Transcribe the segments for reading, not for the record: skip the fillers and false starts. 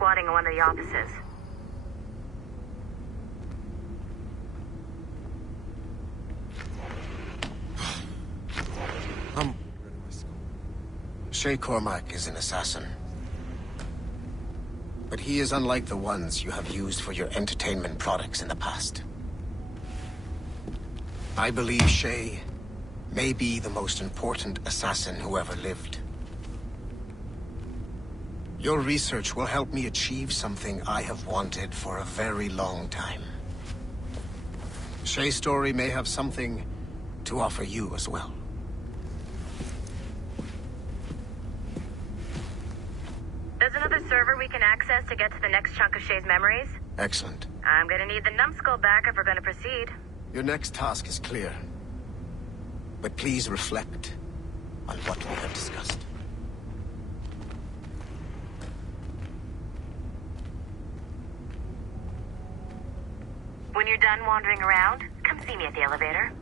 squatting in one of the offices. Shay Cormac is an assassin. But he is unlike the ones you have used for your entertainment products in the past. I believe Shay may be the most important assassin who ever lived. Your research will help me achieve something I have wanted for a very long time. Shay's story may have something to offer you as well. There's another server we can access to get to the next chunk of Shay's memories. Excellent. I'm gonna need the numbskull back if we're gonna proceed. Your next task is clear. But please reflect on what we have discussed. When you're done wandering around, come see me at the elevator.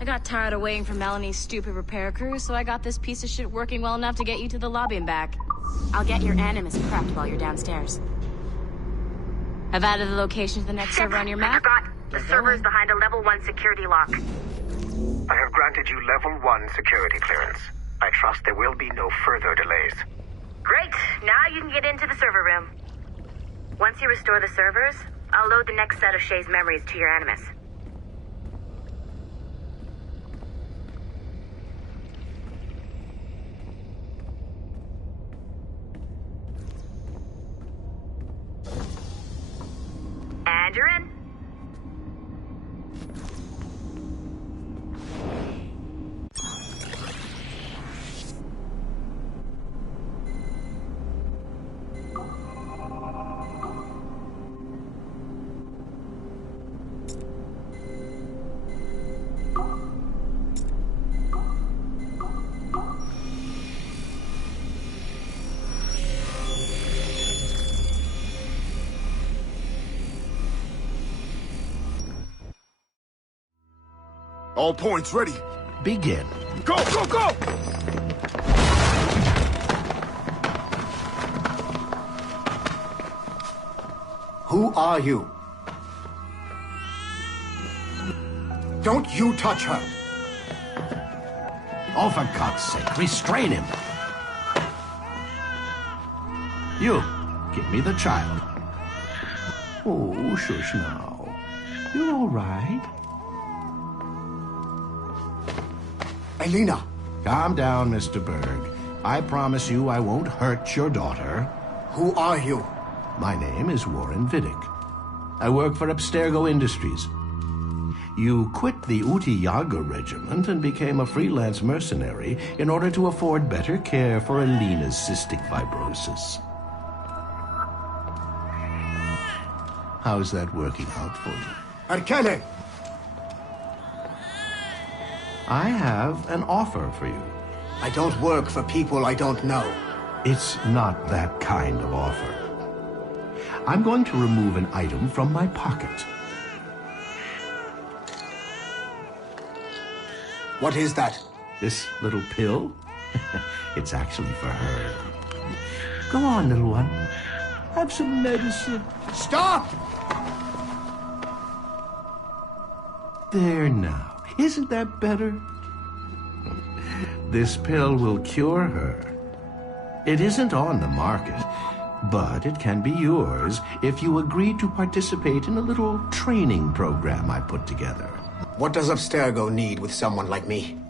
I got tired of waiting for Melanie's stupid repair crew, so I got this piece of shit working well enough to get you to the lobby and back. I'll get your Animus prepped while you're downstairs. I've added the location to the next server on your I map. forgot. The server is behind a level 1 security lock. I have granted you level 1 security clearance. I trust there will be no further delays. Great! Now you can get into the server room. Once you restore the servers, I'll load the next set of Shay's memories to your Animus. And you're in. All points ready. Begin. Go, go, go! Who are you? Don't you touch her! Oh, for God's sake, restrain him. You, give me the child. Oh, shush now. You're all right. Elena! Calm down, Mr. Berg. I promise you I won't hurt your daughter. Who are you? My name is Warren Vidic. I work for Abstergo Industries. You quit the Uti Yaga regiment and became a freelance mercenary in order to afford better care for Alina's cystic fibrosis. How's that working out for you? Arkele! I have an offer for you. I don't work for people I don't know. It's not that kind of offer. I'm going to remove an item from my pocket. What is that? This little pill? It's actually for her. Go on, little one. Have some medicine. Stop! There now. Isn't that better? This pill will cure her. It isn't on the market, but it can be yours if you agree to participate in a little training program I put together. What does Abstergo need with someone like me?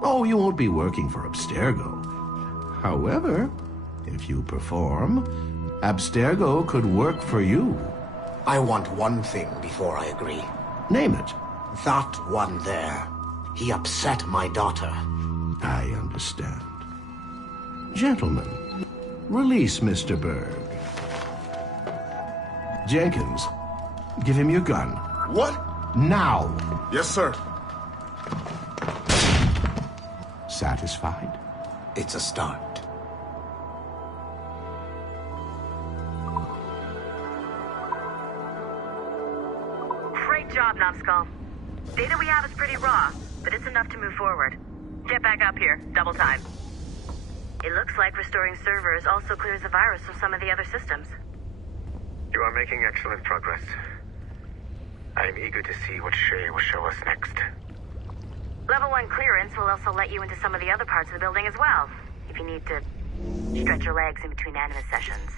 Oh, you won't be working for Abstergo. However, if you perform, Abstergo could work for you. I want one thing before I agree. Name it. That one there. He upset my daughter. I understand. Gentlemen, release Mr. Berg. Jenkins, give him your gun. What? Now! Yes, sir. Satisfied? It's a start. Great job, Numbskull. Data we have is pretty raw, but it's enough to move forward. Get back up here. Double time. It looks like restoring servers also clears the virus from some of the other systems. You are making excellent progress. I am eager to see what Shay will show us next. Level 1 clearance will also let you into some of the other parts of the building as well, if you need to stretch your legs in between Animus sessions.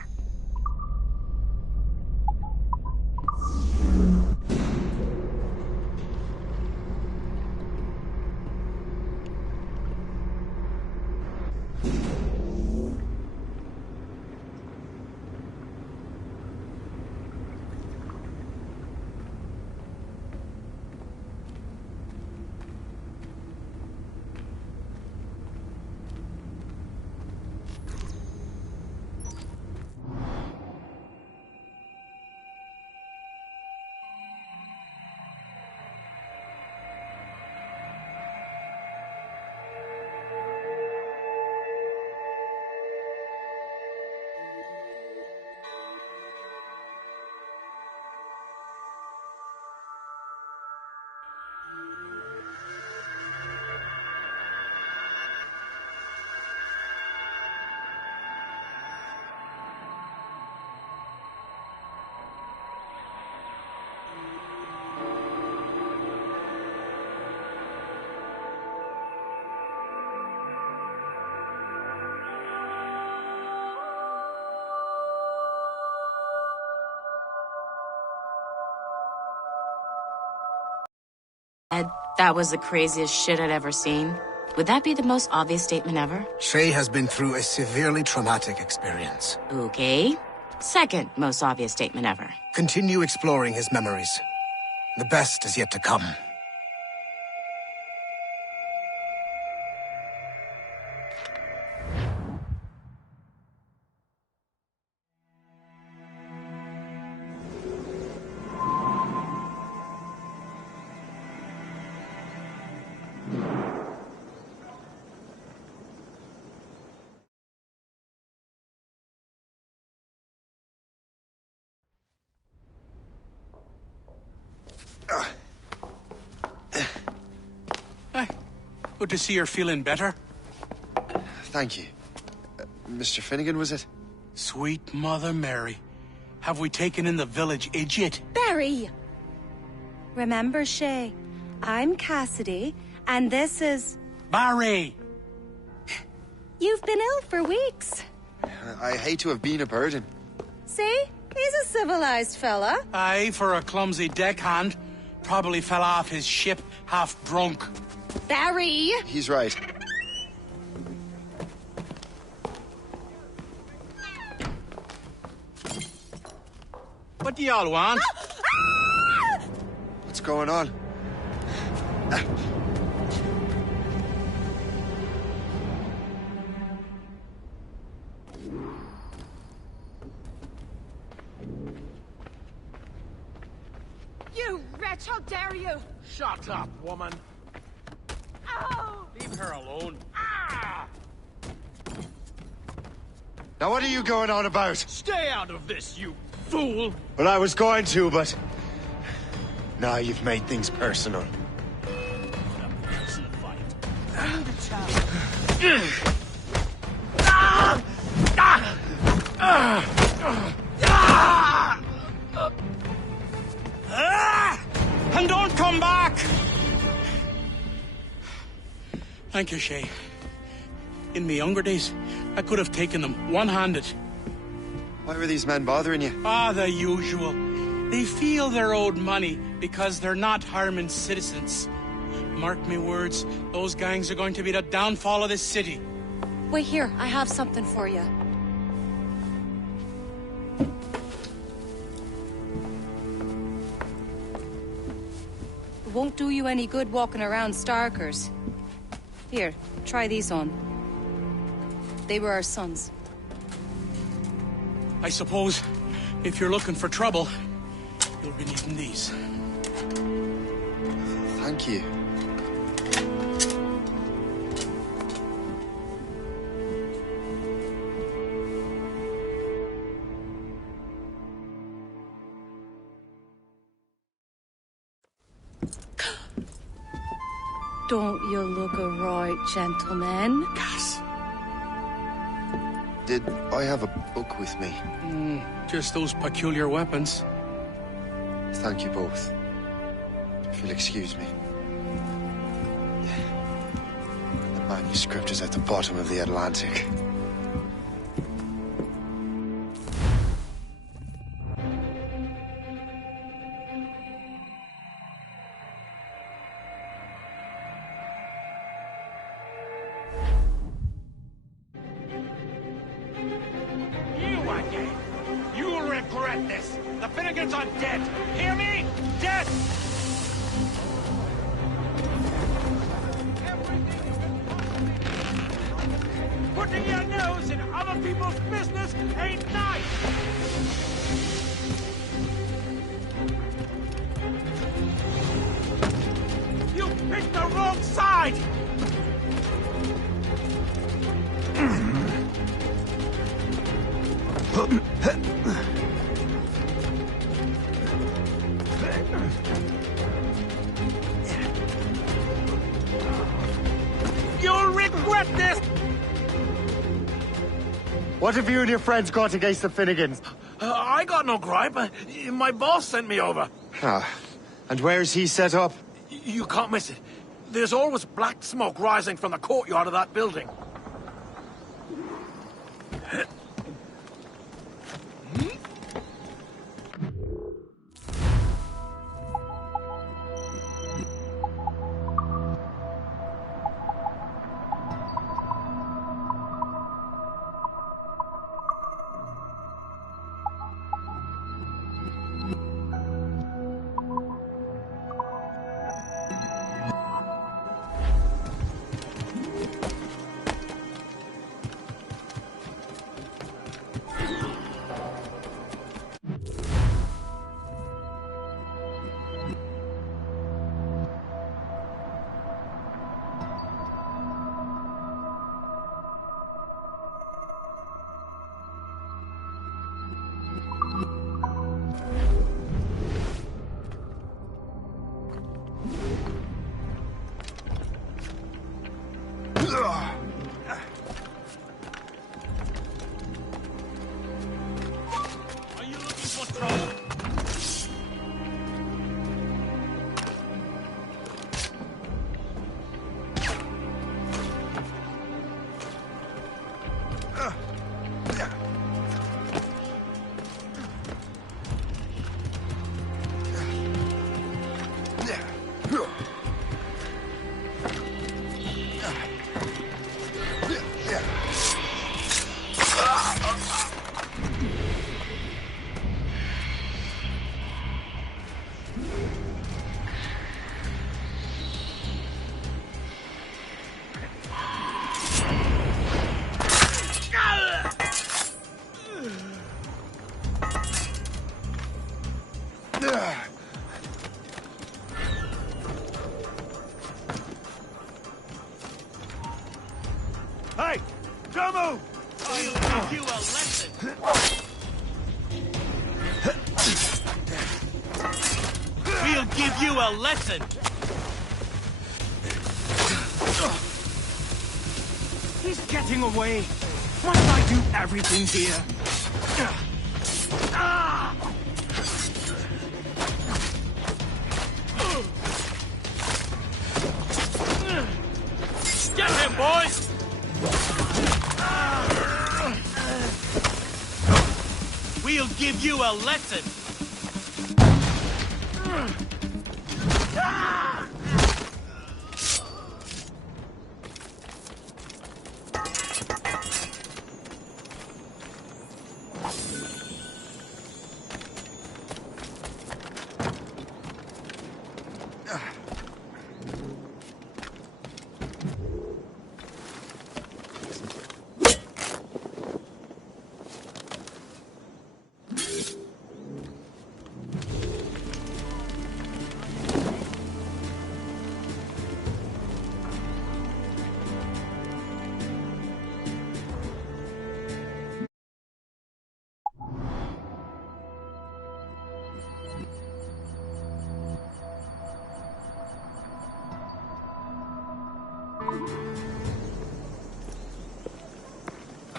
That was the craziest shit I'd ever seen. Would that be the most obvious statement ever? Shay has been through a severely traumatic experience. Okay. Second most obvious statement ever. Continue exploring his memories. The best is yet to come. Good to see you're feeling better. Thank you. Mr. Finnegan, was it? Sweet Mother Mary. Have we taken in the village idiot? Barry! Remember, Shay, I'm Cassidy, and this is... Barry! You've been ill for weeks. I hate to have been a burden. See? He's a civilized fella. Aye, for a clumsy deckhand. Probably fell off his ship half drunk. Barry! He's right. What do y'all want? What's going on? You wretch, how dare you! Shut up, woman. Oh! Leave her alone. Ah! Now what are you going on about? Stay out of this, you fool! Well, I was going to, but... Now you've made things personal. And don't come back! Thank you, Shay. In my younger days, I could have taken them one-handed. Why were these men bothering you? Ah, the usual. They feel they're owed money because they're not harming citizens. Mark me words, those gangs are going to be the downfall of this city. Wait here, I have something for you. It won't do you any good walking around Starkers. Here, try these on. They were our sons. I suppose, if you're looking for trouble, you'll be needing these. Thank you. Don't you look a right gentleman? Gas. Did I have a book with me? Just those peculiar weapons. Thank you both. If you'll excuse me. The manuscript is at the bottom of the Atlantic. You again! You'll regret this! The Finnegans are dead! Hear me? Dead! Putting your nose in other people's business ain't nice! You picked the wrong side! You'll regret this! What have you and your friends got against the Finnegans? I got no gripe. My boss sent me over. Ah, and where's he set up? You can't miss it. There's always black smoke rising from the courtyard of that building. Are you looking for trouble? Hey! Don't move! I'll give you a lesson! We'll give you a lesson! He's getting away! Must I do everything here? Get him, boys! We'll give you a lesson!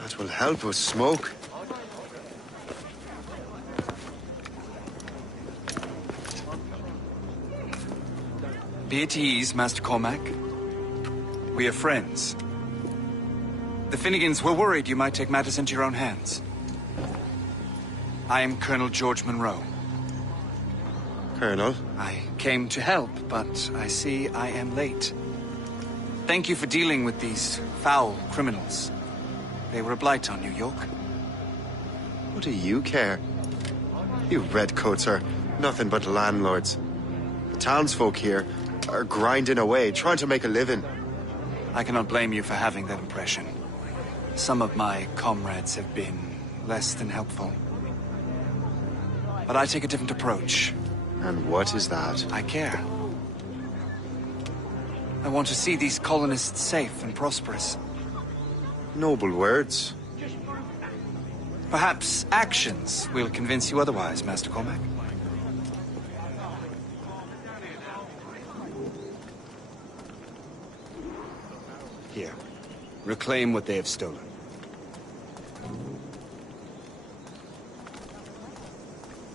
That will help us smoke. Be at ease, Master Cormac. We are friends. The Finnegans were worried you might take matters into your own hands. I am Colonel George Monroe. Colonel? I came to help, but I see I am late. Thank you for dealing with these foul criminals. They were a blight on New York. What do you care? You redcoats are nothing but landlords. The townsfolk here are grinding away, trying to make a living. I cannot blame you for having that impression. Some of my comrades have been less than helpful. But I take a different approach. And what is that? I care. I want to see these colonists safe and prosperous. Noble words. Perhaps actions will convince you otherwise, Master Cormac. Here. Reclaim what they have stolen.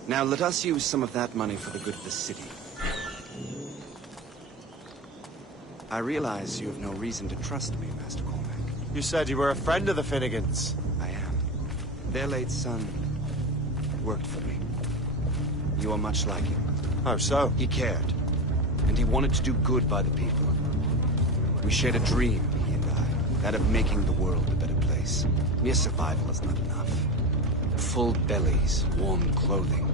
Now let us use some of that money for the good of the city. I realize you have no reason to trust me, Master Cormac. You said you were a friend of the Finnegans. I am. Their late son worked for me. You are much like him. How so? He cared, and he wanted to do good by the people. We shared a dream, he and I, that of making the world a better place. Mere survival is not enough. Full bellies, warm clothing.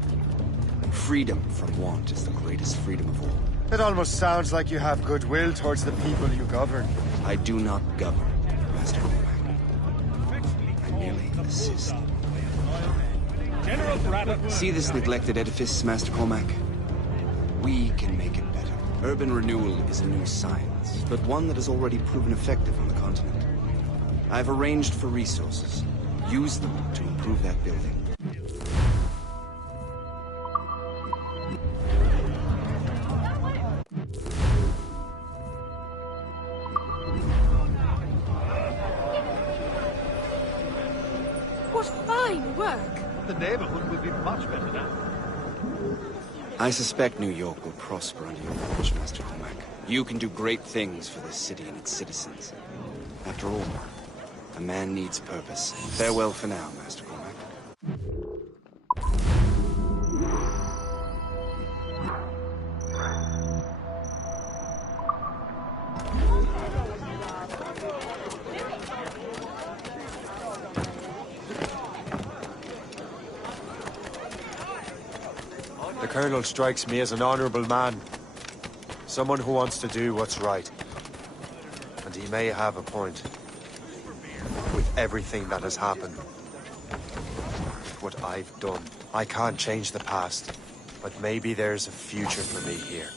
Freedom from want is the greatest freedom of all. It almost sounds like you have goodwill towards the people you govern. I do not govern, Master Cormac. I merely assist. See this neglected edifice, Master Cormac? We can make it better. Urban renewal is a new science, but one that has already proven effective on the continent. I've arranged for resources. Use them to improve that building. What fine work! The neighborhood will be much better now. I suspect New York will prosper under your watch, Master Cormac. You can do great things for this city and its citizens. After all, a man needs purpose. Farewell for now, Master Cormac. The Colonel strikes me as an honorable man. Someone who wants to do what's right. And he may have a point. With everything that has happened. What I've done. I can't change the past. But maybe there's a future for me here.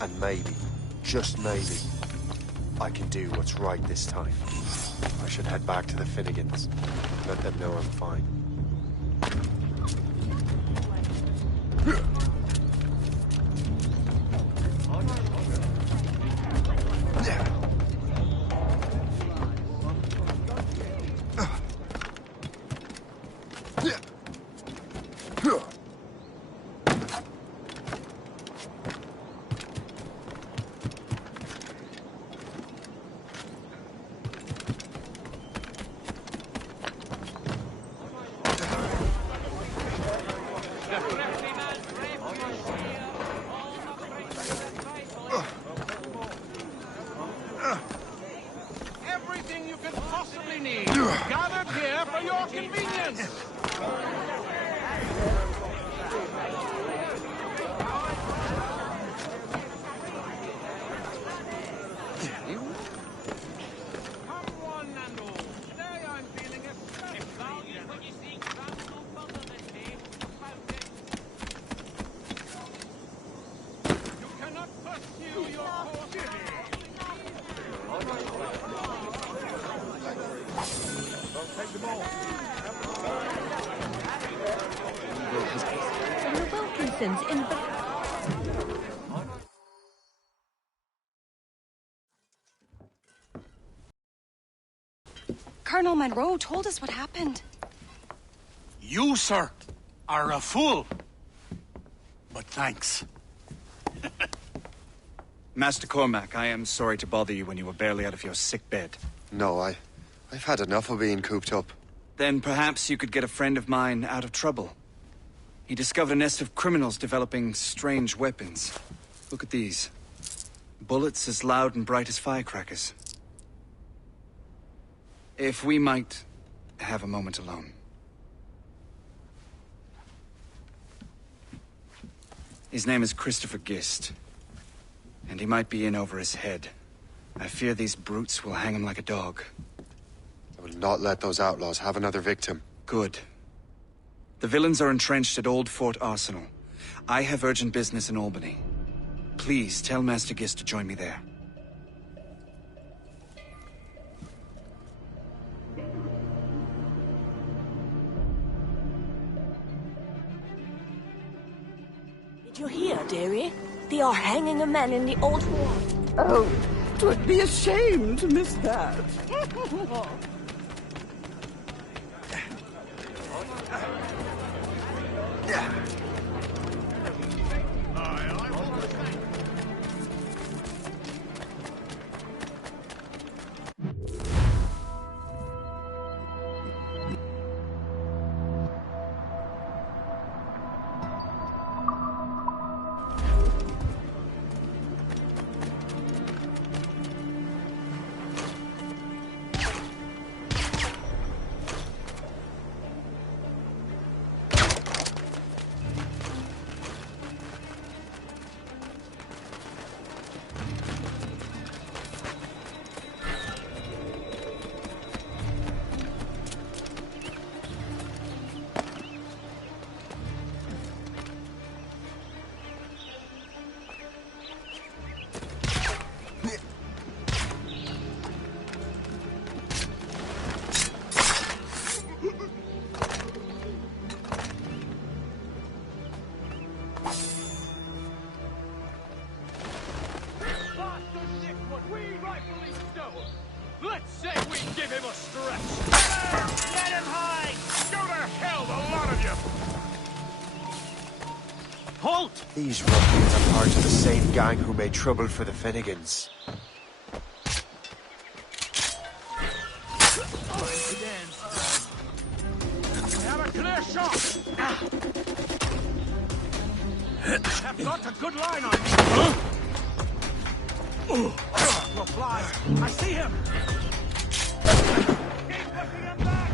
And maybe, just maybe, I can do what's right this time. I should head back to the Finnegans. Let them know I'm fine. Everything you could possibly need, gathered here for your convenience. In the... Colonel Monroe told us what happened. You, sir, are a fool. But thanks. Master Cormac, I am sorry to bother you when you were barely out of your sick bed. No, I've had enough of being cooped up. Then perhaps you could get a friend of mine out of trouble. He discovered a nest of criminals developing strange weapons. Look at these. Bullets as loud and bright as firecrackers. If we might have a moment alone. His name is Christopher Gist. And he might be in over his head. I fear these brutes will hang him like a dog. I will not let those outlaws have another victim. Good. The villains are entrenched at Old Fort Arsenal. I have urgent business in Albany. Please tell Master Gist to join me there. Did you hear, dearie? They are hanging a man in the Old Fort. Oh, 'twould be a shame to miss that. Let's say we give him a stretch. Let him hide! Go to hell, the lot of you! Halt! These ruffians are part of the same gang who made trouble for the Finnegans. Have a clear shot! Have got a good line on you. Huh? We'll fly. I see him! Keep pushing him back!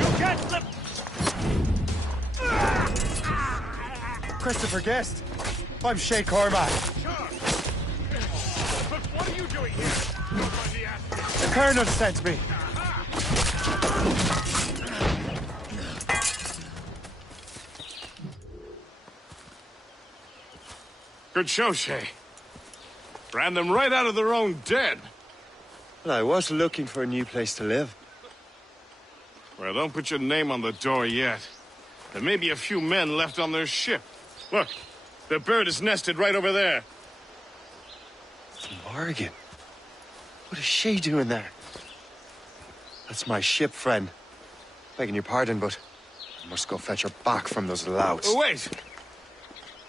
You can't slip! Christopher Guest. I'm Shay Cormac. Sure. But what are you doing here? Don't mind the ass. The Colonel sent me. Good show, Shay. Ran them right out of their own den. Well, I was looking for a new place to live. Well, don't put your name on the door yet. There may be a few men left on their ship. Look, the bird is nested right over there. Morgan. What is she doing there? That's my ship, friend. Begging your pardon, but I must go fetch her back from those louts. Oh, wait!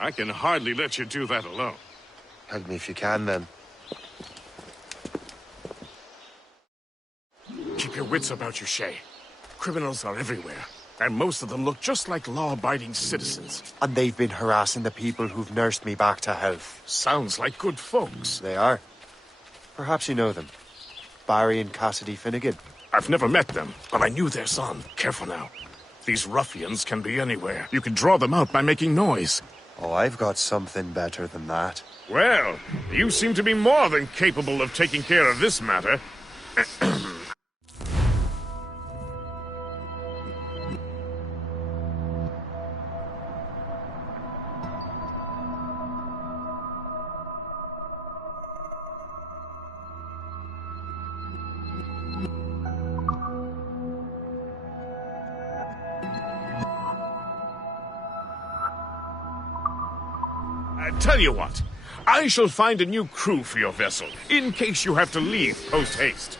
I can hardly let you do that alone. Help me if you can, then. Keep your wits about you, Shay. Criminals are everywhere, and most of them look just like law-abiding citizens. And they've been harassing the people who've nursed me back to health. Sounds like good folks. They are. Perhaps you know them. Barry and Cassidy Finnegan. I've never met them, but I knew their son. Careful now. These ruffians can be anywhere. You can draw them out by making noise. Oh, I've got something better than that. Well, you seem to be more than capable of taking care of this matter. Tell you what. I shall find a new crew for your vessel, in case you have to leave post-haste.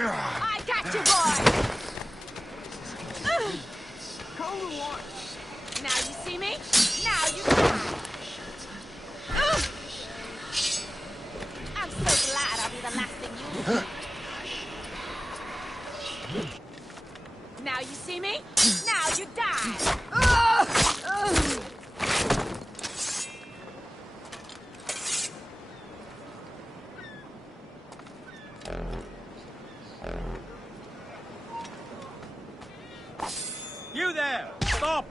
I got you, boy! Now you see me? Now you die! I'm so glad I'll be the last thing you do. Now you see me? Now you die! You there! Stop!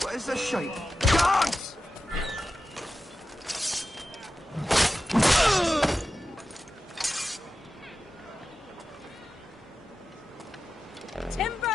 What is this shite? Guards! Timber!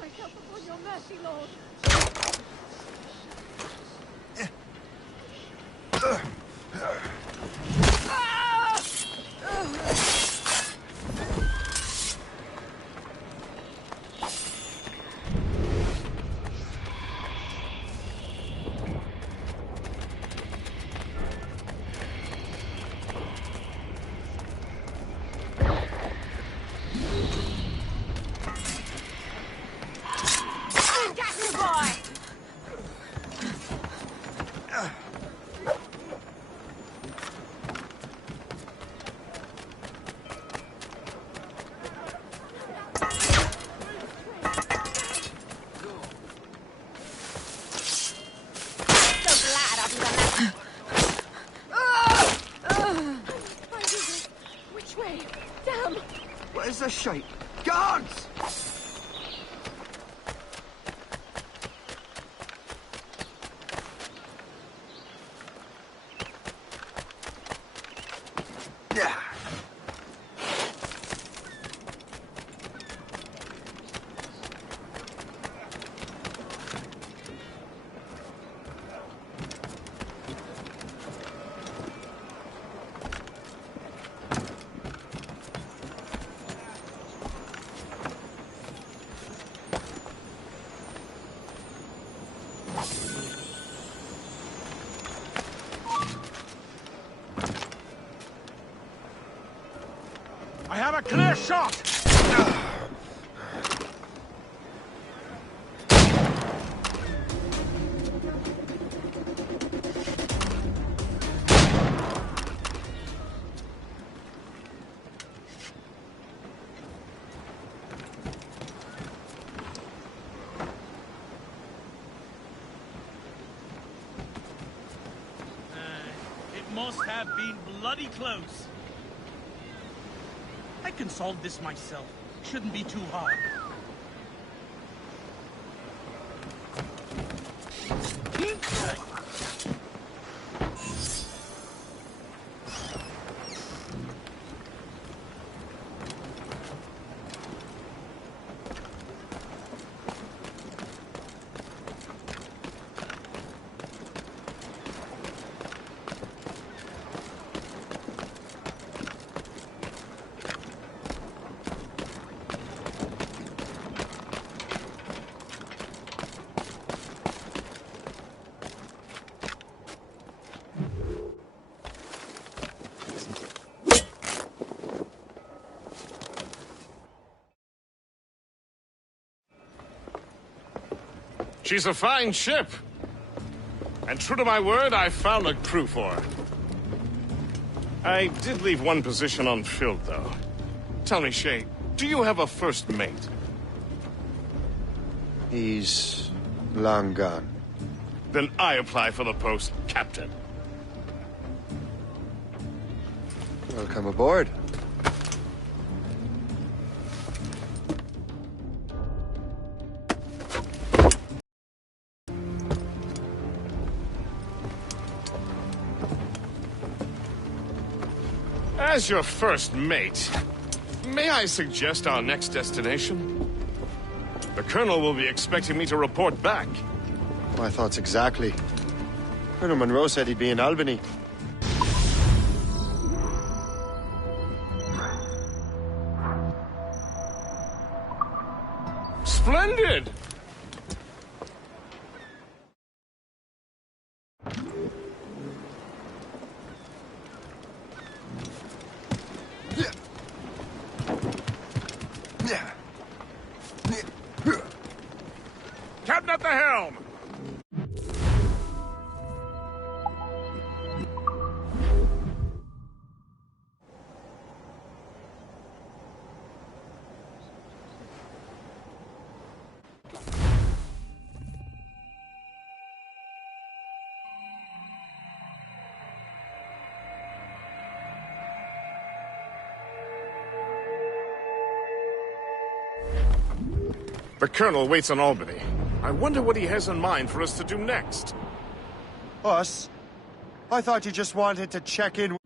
Myself upon your mercy, Lord. What is this shite? Guards! I have a clear shot! must have been bloody close. I can solve this myself. Shouldn't be too hard. She's a fine ship. And true to my word, I found a crew for her. I did leave one position unfilled, though. Tell me, Shay, do you have a first mate? He's long gone. Then I apply for the post, Captain. Welcome aboard. As your first mate, may I suggest our next destination? The Colonel will be expecting me to report back. My thoughts exactly. Colonel Monroe said he'd be in Albany. Splendid! Captain at the helm! The Colonel waits in Albany. I wonder what he has in mind for us to do next. Us? I thought you just wanted to check in.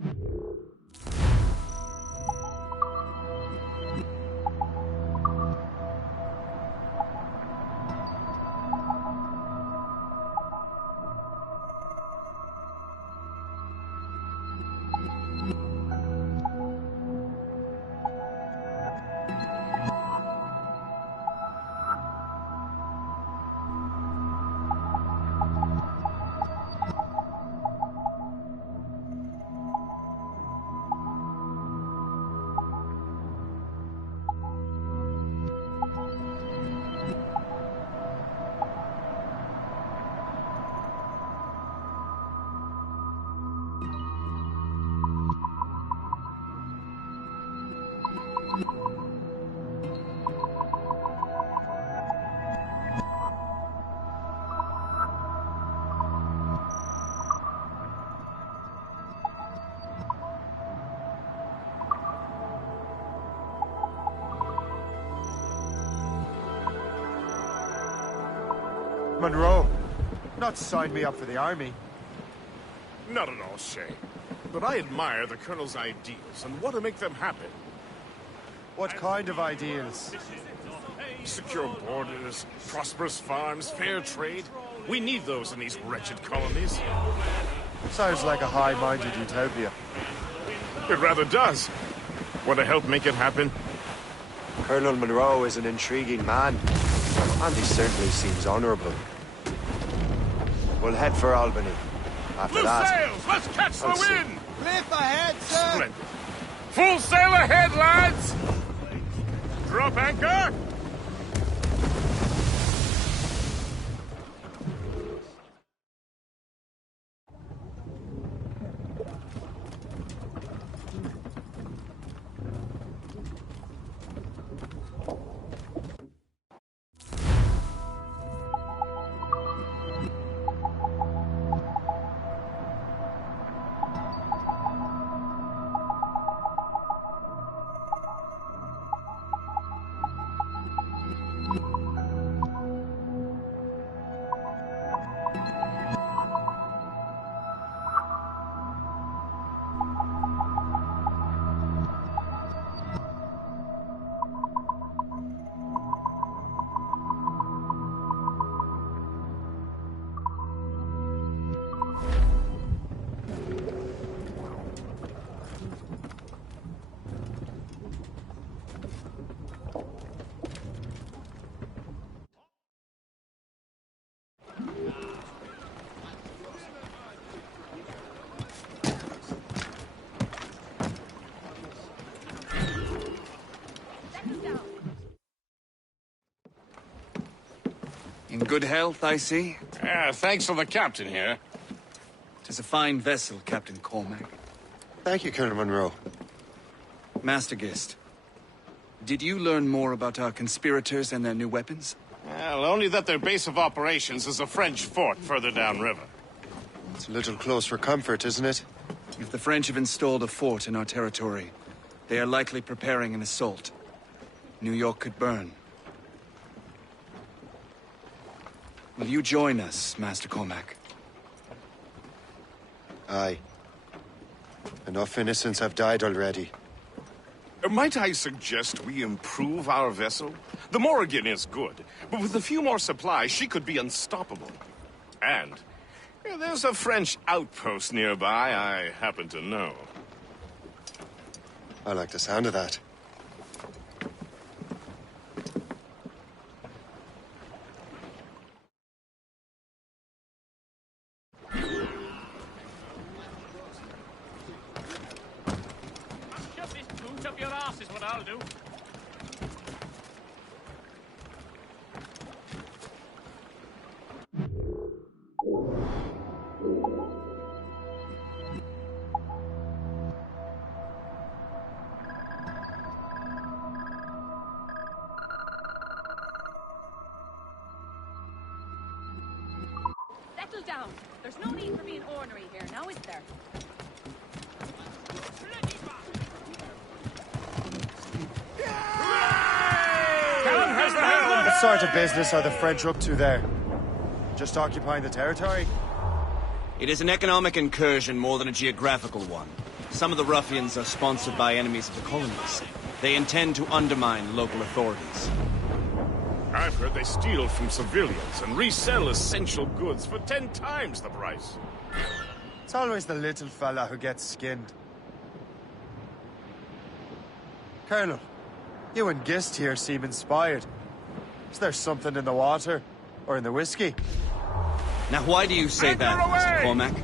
Monroe, not sign me up for the army. Not at all, Shay. But I admire the Colonel's ideals and want to make them happen. What kind of ideals? Secure borders, prosperous farms, fair trade. We need those in these wretched colonies. Sounds like a high-minded utopia. It rather does. Want to help make it happen? Colonel Monroe is an intriguing man, and he certainly seems honorable. We'll head for Albany. After Loose that, sails! Let's catch the I'll see. wind! Cliff ahead, sir! Splendid. Full sail ahead, lads! Drop anchor! In good health, I see. Thanks to the captain here. 'Tis a fine vessel, Captain Cormac. Thank you, Colonel Monroe. Master Gist, did you learn more about our conspirators and their new weapons? Well, only that their base of operations is a French fort further downriver. It's a little close for comfort, isn't it? If the French have installed a fort in our territory, they are likely preparing an assault. New York could burn. Will you join us, Master Cormac? Aye. Enough innocents have died already. Might I suggest we improve our vessel? The Morrigan is good, but with a few more supplies, she could be unstoppable. And there's a French outpost nearby I happen to know. I like the sound of that. Up your ass is what I'll do. Settle down. There's no need for being ornery here, now is there? What sort of business are the French up to there? Just occupying the territory? It is an economic incursion more than a geographical one. Some of the ruffians are sponsored by enemies of the colonies. They intend to undermine local authorities. I've heard they steal from civilians and resell essential goods for 10 times the price. It's always the little fella who gets skinned. Colonel, you and Gist here seem inspired. Is there something in the water? Or in the whiskey? Now why do you say that, Mr. Cormac?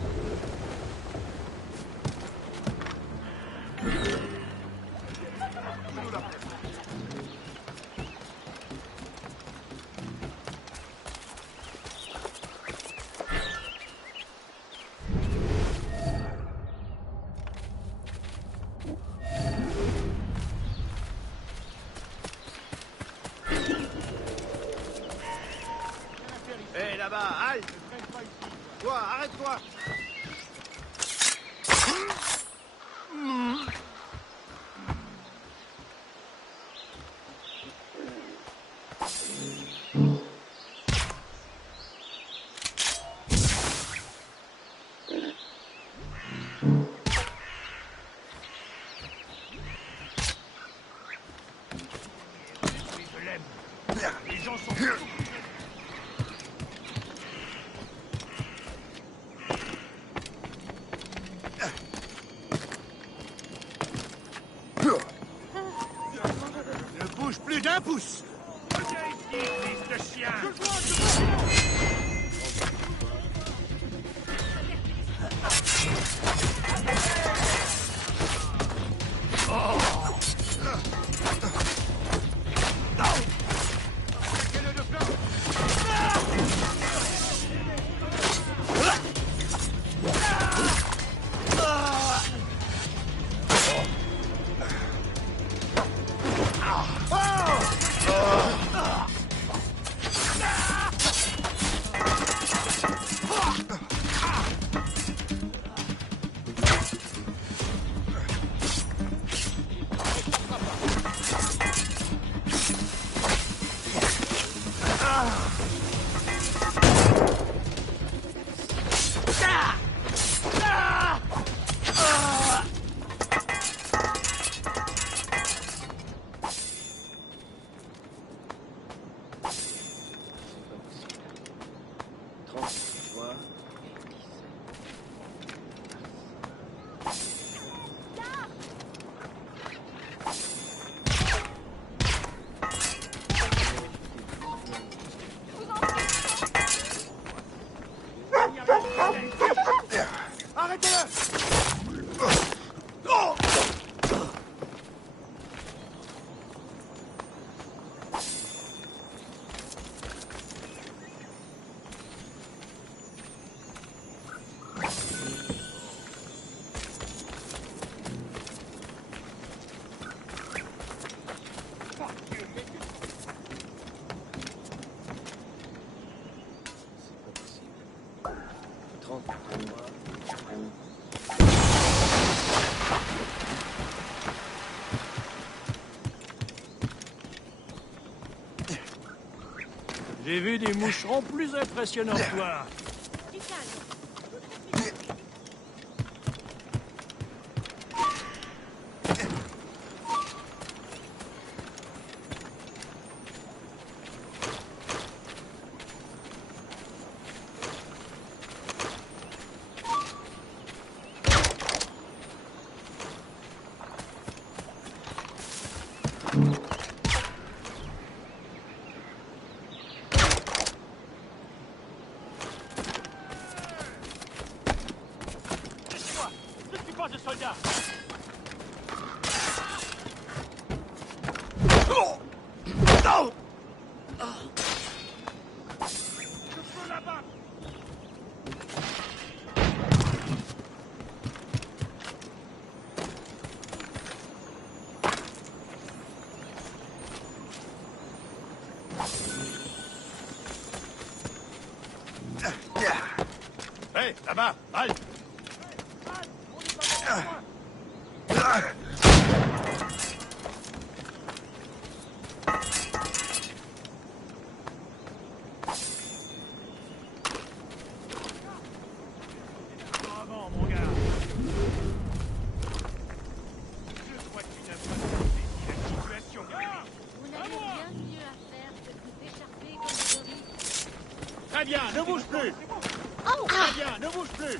Plus d'un pouce. Reviens ici, fils de chien. J'ai vu des moucherons plus impressionnants que toi. Hey, là-bas, aïe! Bravo, mon gars. Je crois que tu n'as pas compris la situation. Vous n'avez rien de mieux à faire que de vous écharper comme des oreilles. Très bien, ne bouge plus. Très bien, ne bouge plus.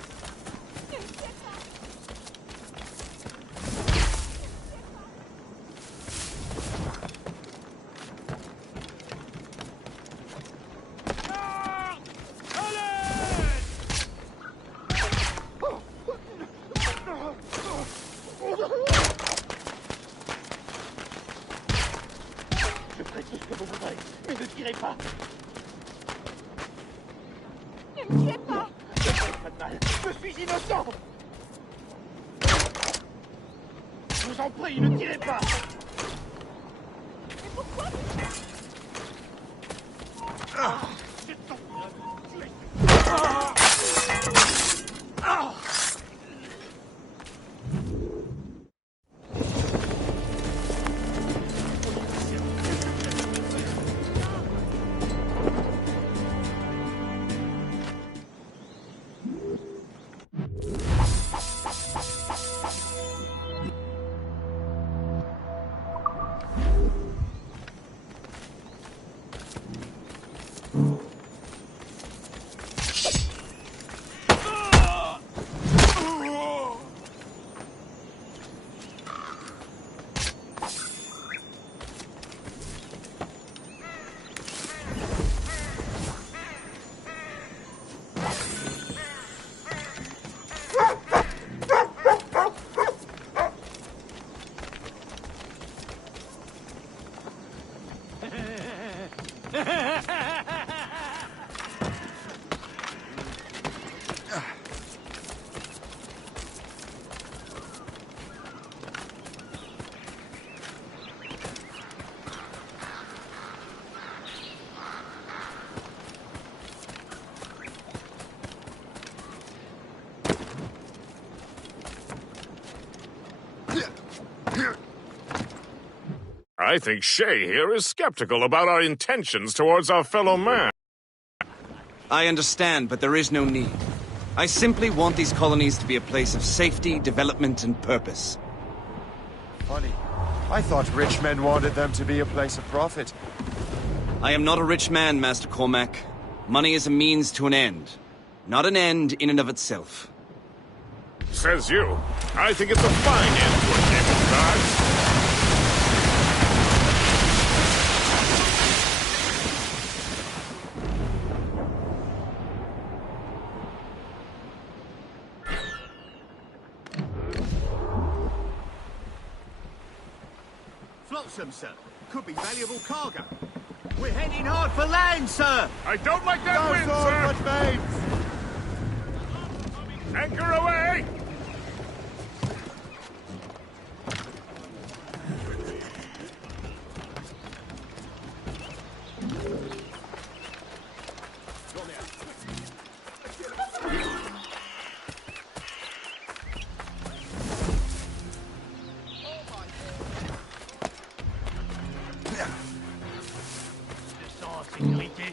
Je ferai tout ce que vous voudrez, mais ne tirez pas. Ne me tuez pas. Je ne fais pas de mal. Je suis innocent. Je vous en prie, ne tirez pas. Mais pourquoi I think Shay here is skeptical about our intentions towards our fellow man. I understand, but there is no need. I simply want these colonies to be a place of safety, development, and purpose. Funny. I thought rich men wanted them to be a place of profit. I am not a rich man, Master Cormac. Money is a means to an end, not an end in and of itself. Says you. I think it's a fine end to a game of cards. Flotsam, sir. Could be valuable cargo. We're heading hard for land, sir. I don't like that No wind, sword, sir. much mates. Anchor away! Je sens en sécurité.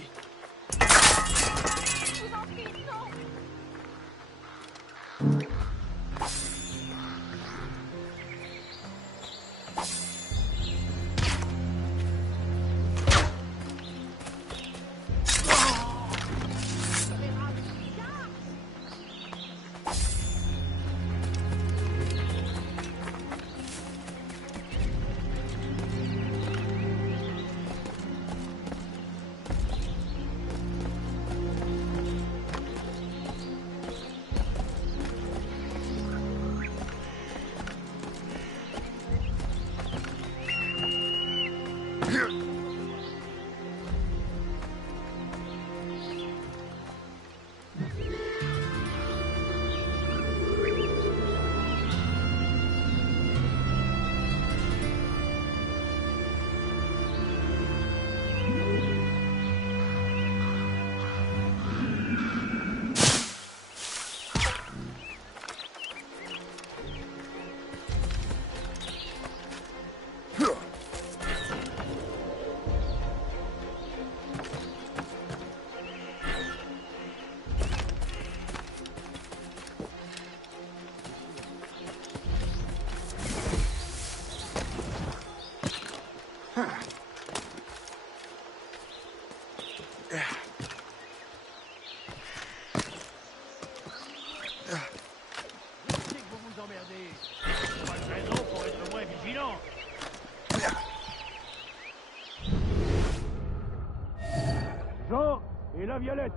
sais que vous vous emmerdez. C'est pas une raison pour être moins vigilant. Jean et la Violette,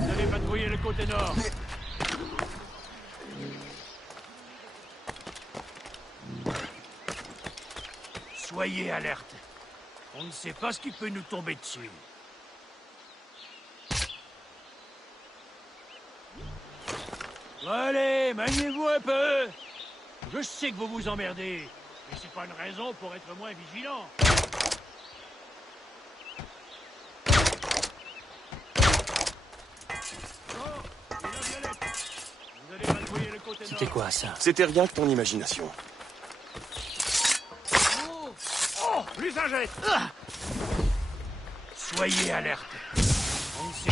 vous allez patrouiller le côté nord. Soyez alerte. On ne sait pas ce qui peut nous tomber dessus. Allez, maniez-vous un peu. Je sais que vous vous emmerdez, mais c'est pas une raison pour être moins vigilant. C'était quoi, ça? C'était rien que ton imagination. Oh, plus un jet. Soyez alerte. On ne sait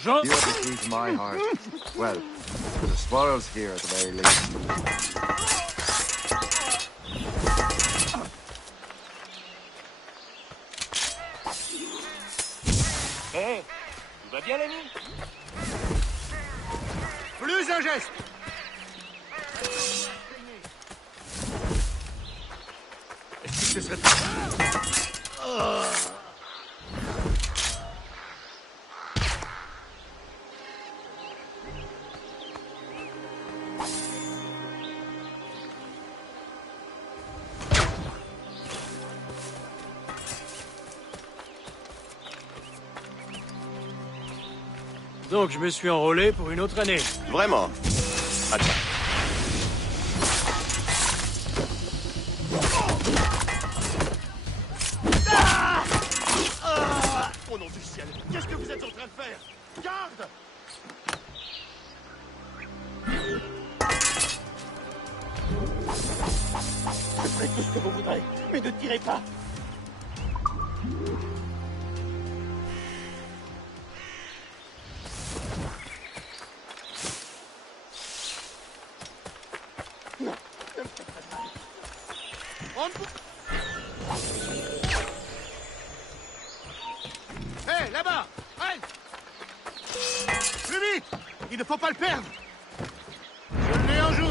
Jean? You have the key to my heart. Well, the spoils here at the very least. Hé, tout va bien, l'ami? Plus un geste. Est-ce que ce serait... Donc, je me suis enrôlé pour une autre année. Vraiment? Attends. Au nom du ciel, qu'est-ce que vous êtes en train de faire? Garde! Je ferai tout ce que vous voudrez, mais ne tirez pas! Hé, là-bas! Halte! Plus vite! Il ne faut pas le perdre! Je l'ai en joue!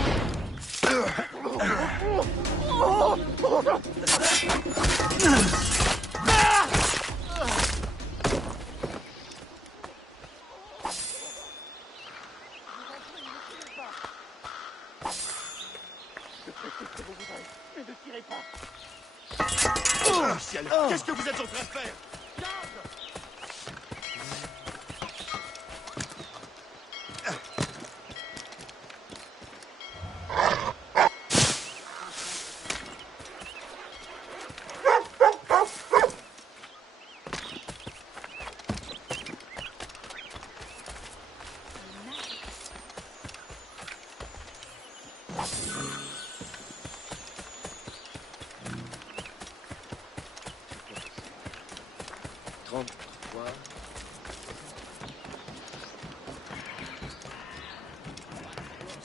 Mais ne tirez pas! Oh, ciel! Qu'est-ce que vous êtes en train de faire?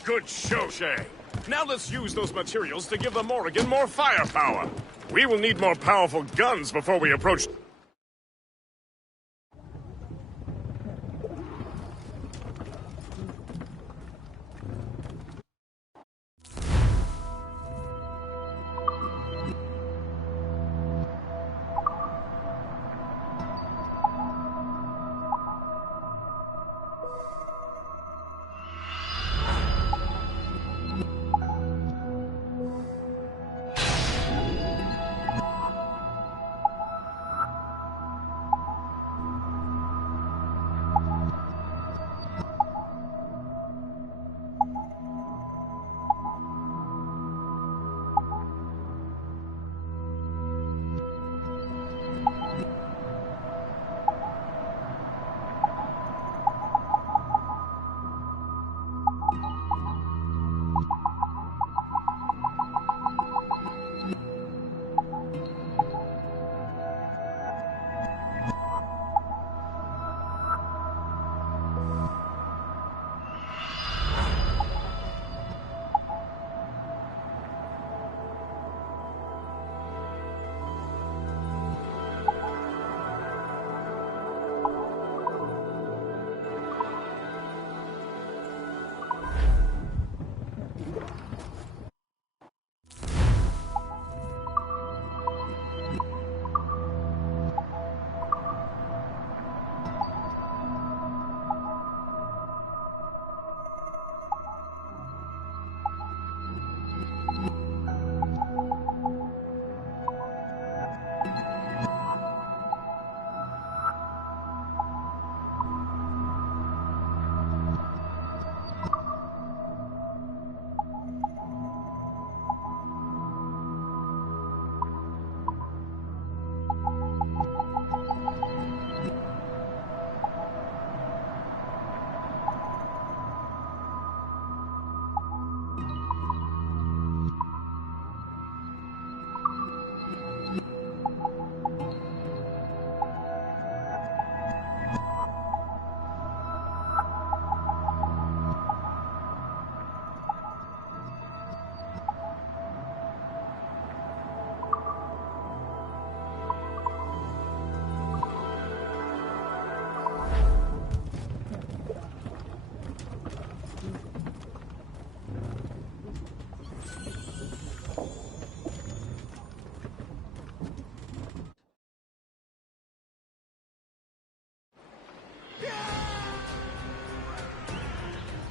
Good show, Shay. Now let's use those materials to give the Morrigan more firepower. We will need more powerful guns before we approach...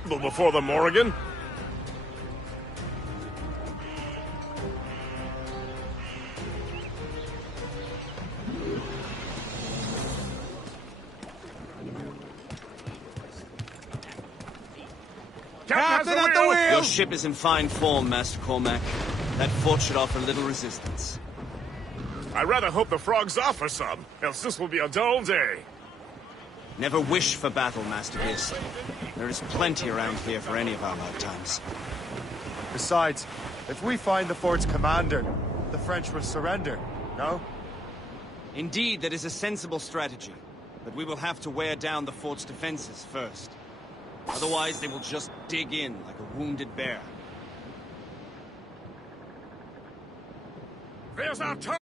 tremble before the Morrigan. Captain at the wheel! Your ship is in fine form, Master Cormac. That fort should offer little resistance. I rather hope the frogs offer some, else this will be a dull day. Never wish for battle, Master Gist. There is plenty around here for any of our lifetimes. Besides, if we find the fort's commander, the French will surrender, no? Indeed, that is a sensible strategy. But we will have to wear down the fort's defenses first. Otherwise, they will just dig in like a wounded bear. There's our turn!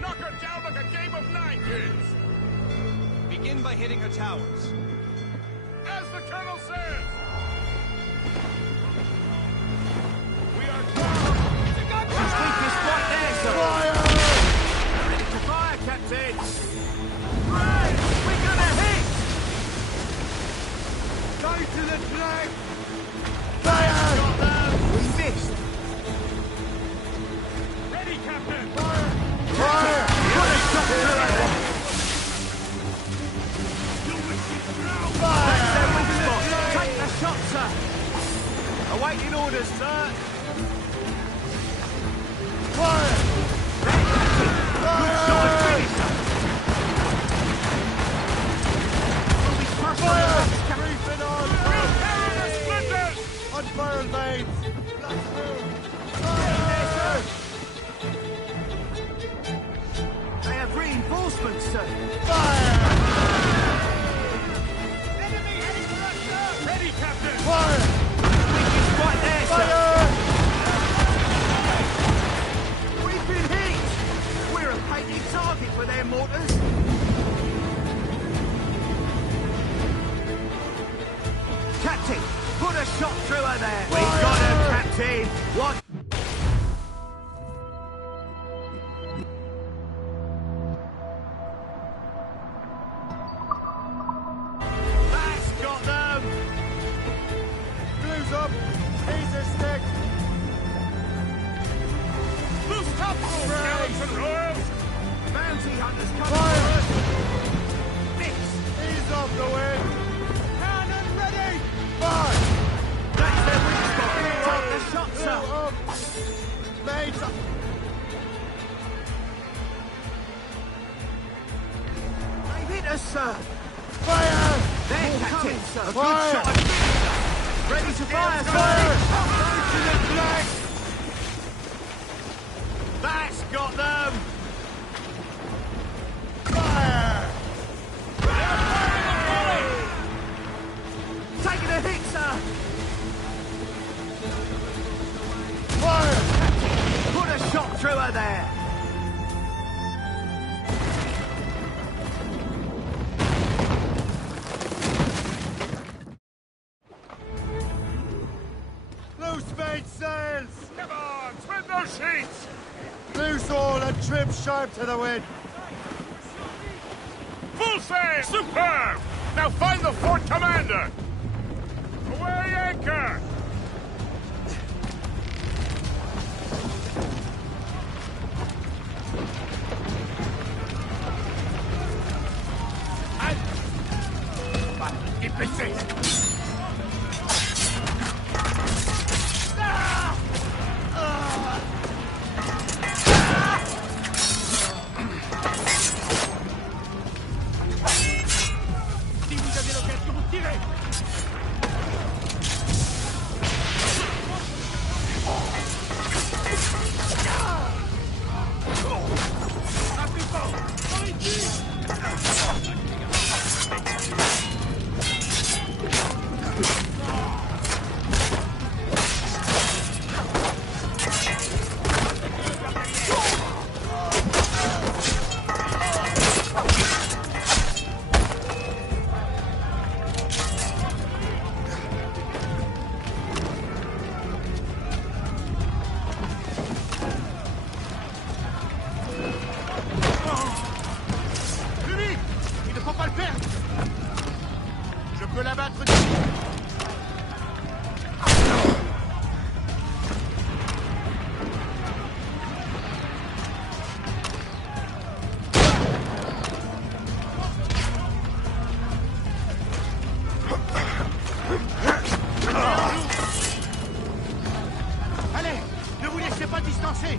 Knock her down like a game of nine pins! Begin by hitting her towers. As the Colonel says! We are Let's keep this right there, sir. Fire! Ready to fire, Captain. Right, we're gonna hit. Go to the flag. Fire! We missed. Ready, Captain! Fire! Put a shot through it. Fire! That's their weak spot. Take the shot, sir. Awaiting orders, sir. Fire! There, Captain. Good shot and finish, sir. We'll be crushed on the rocks, Captain. Reefing on! Repairing the splinters! Unfurled blades! Blast through! There, sir. They have reinforcements, sir. Fire! Enemy heading for us, sir! Ready, Captain! Fire! Weakest right there, sir. We've been hit! We're a painted target for their mortars. Captain, put a shot through her there. We got her, Captain. What? That's got them. Blues up! He's a stick! Loose topsails, gallants and royals! Bounty hunters coming Fire! for us. Mix. He's off the wind! Cannon ready. Fire! That's their weak spot. Take the shot, sir. Up! Mates up! They've hit us, sir. Fire! There, Captain. A good Fire! shot. Ready to fire, sir. Fire! Go to the flag. That's got them. Fire! Taking a hit, sir. Fire! Put a shot through her there. Loose mainsails! Come on, spread those sheets! Loose all and trim sharp to the wind! Full sail! Superb! Now find the fort commander! Away anchor! Keep it safe. Si vous avez l'occasion, tirez! pas distancer.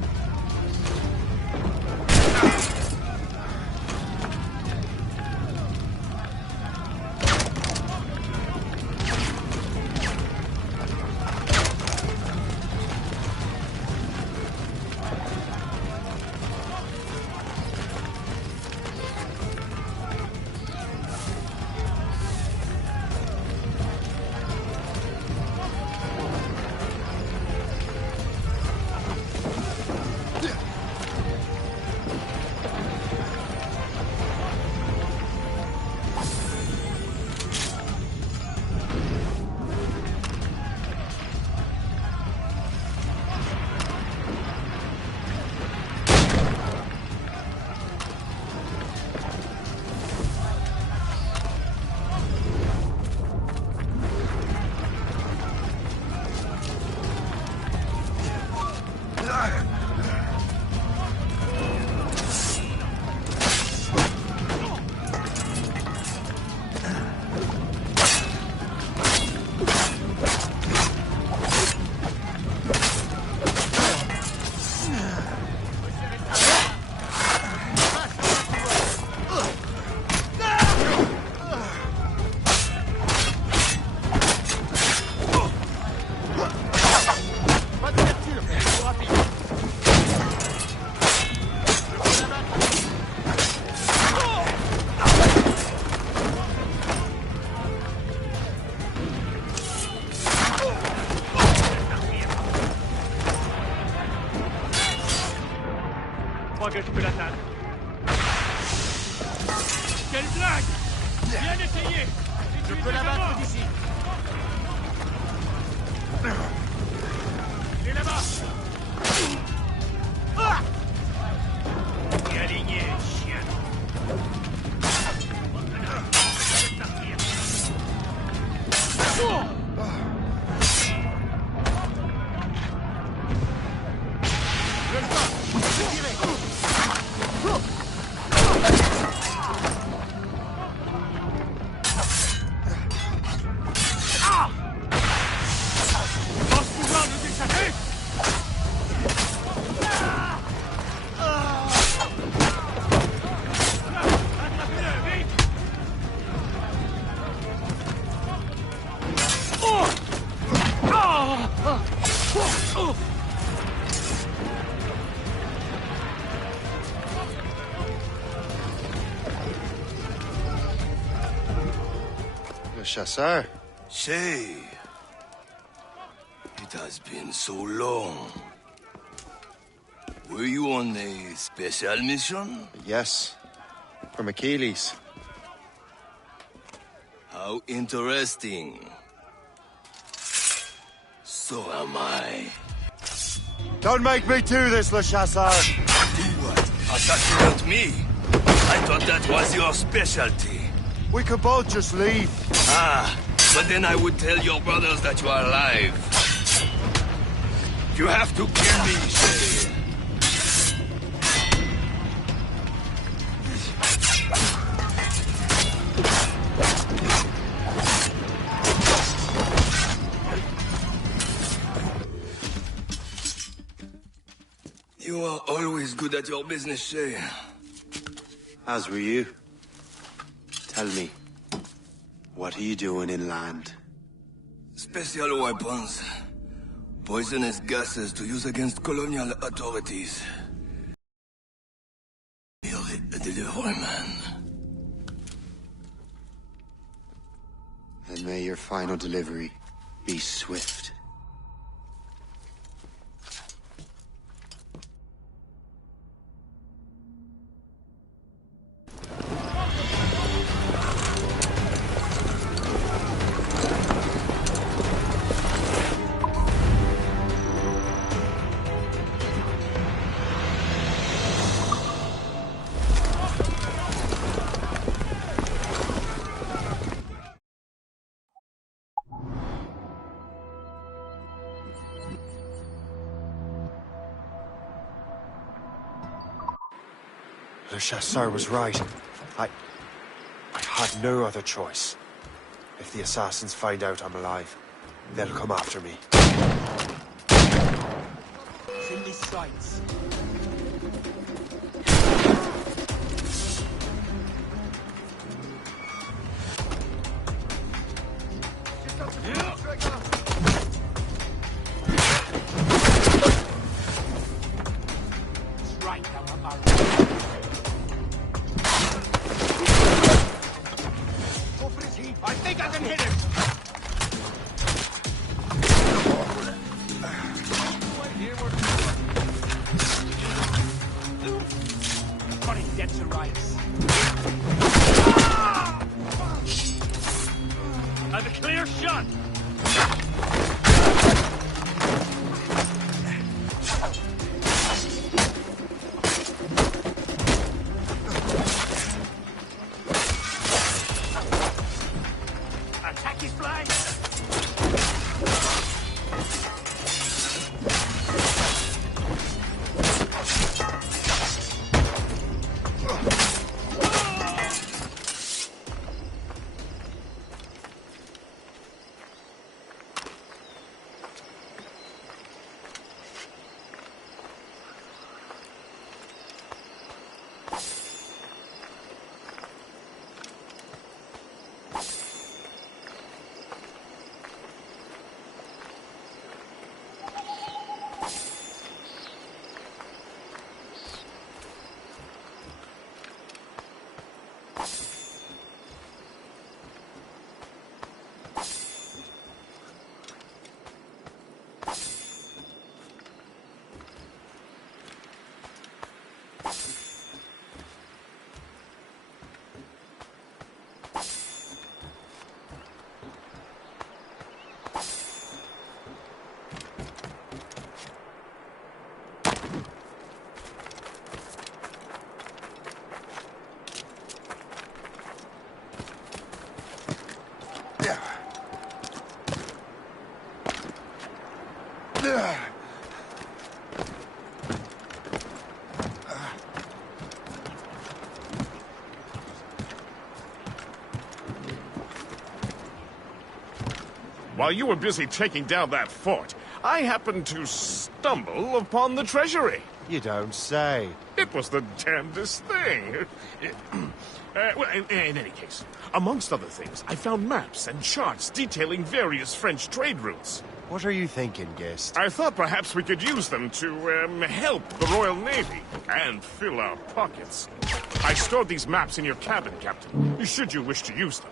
Que je peux l'atteindre. Quelle blague! Bien essayé! Je peux l'abattre d'ici. Il est là-bas! Ah! Bien aligné, chien! Le chasseur. Shay, it has been so long. Were you on a special mission? Yes. From Achilles. How interesting. So am I. Don't make me do this, Le Chasseur! Do what? Assassinate me? I thought that was your specialty. We could both just leave. Ah, but then I would tell your brothers that you are alive. You have to kill me, Shay. You are always good at your business, Shay. As were you. Tell me, what are you doing inland? Special weapons. Poisonous gases to use against colonial authorities. You're a delivery man. Then may your final delivery be swift. Le Chasseur was right. I had no other choice. If the assassins find out I'm alive, they'll come after me. his sights. Right, I think I can hit him! Running dead to rights. I've a clear shot! Attack his flank! While you were busy taking down that fort, I happened to stumble upon the treasury. You don't say. It was the damnedest thing. Well, in any case, amongst other things, I found maps and charts detailing various French trade routes. What are you thinking, guest? I thought perhaps we could use them to help the Royal Navy and fill our pockets. I stored these maps in your cabin, Captain, should you wish to use them.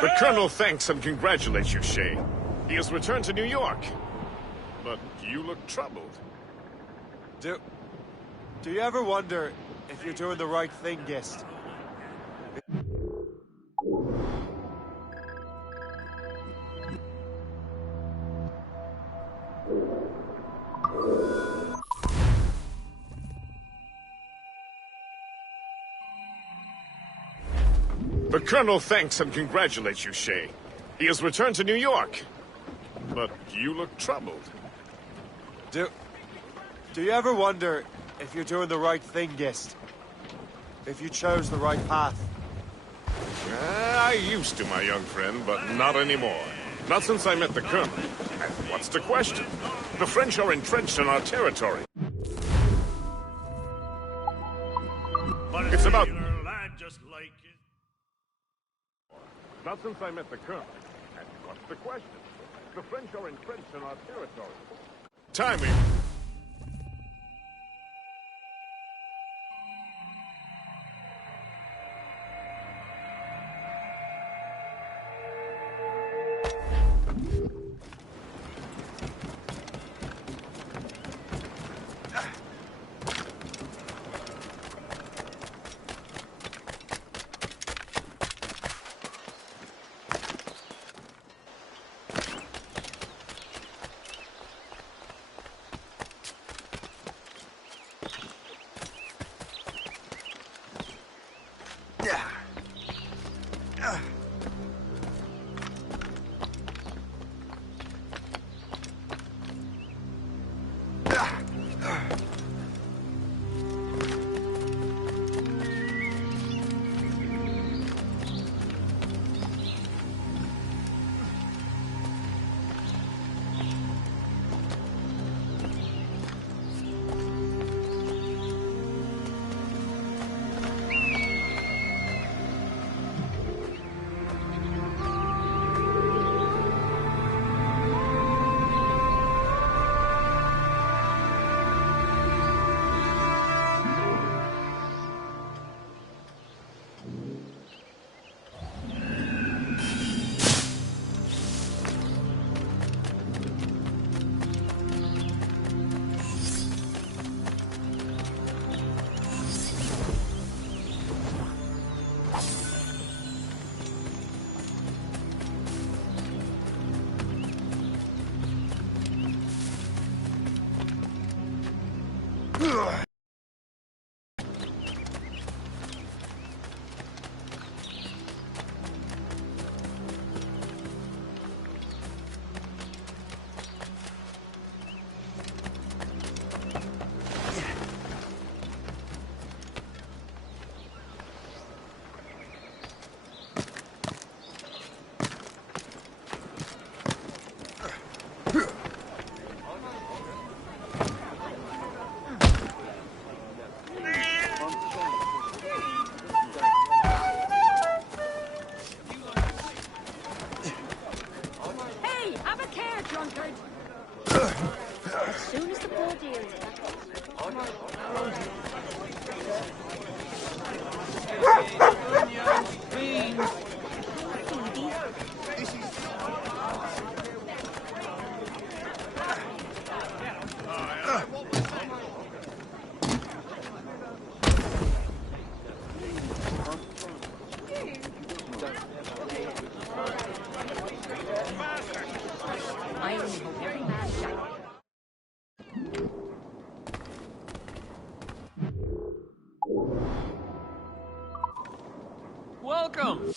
The Colonel thanks and congratulates you, Shay. He has returned to New York. But you look troubled. Do you ever wonder if you're doing the right thing, guest? The Colonel thanks and congratulates you, Shay. He has returned to New York. But you look troubled. Do you ever wonder if you're doing the right thing, guest? If you chose the right path? I used to, my young friend, but not anymore. Not since I met the Colonel. And what's the question? The French are entrenched in our territory. It's about... Not since I met the Colonel. And what's the question? The French are entrenched in our territory. Timing! Welcome!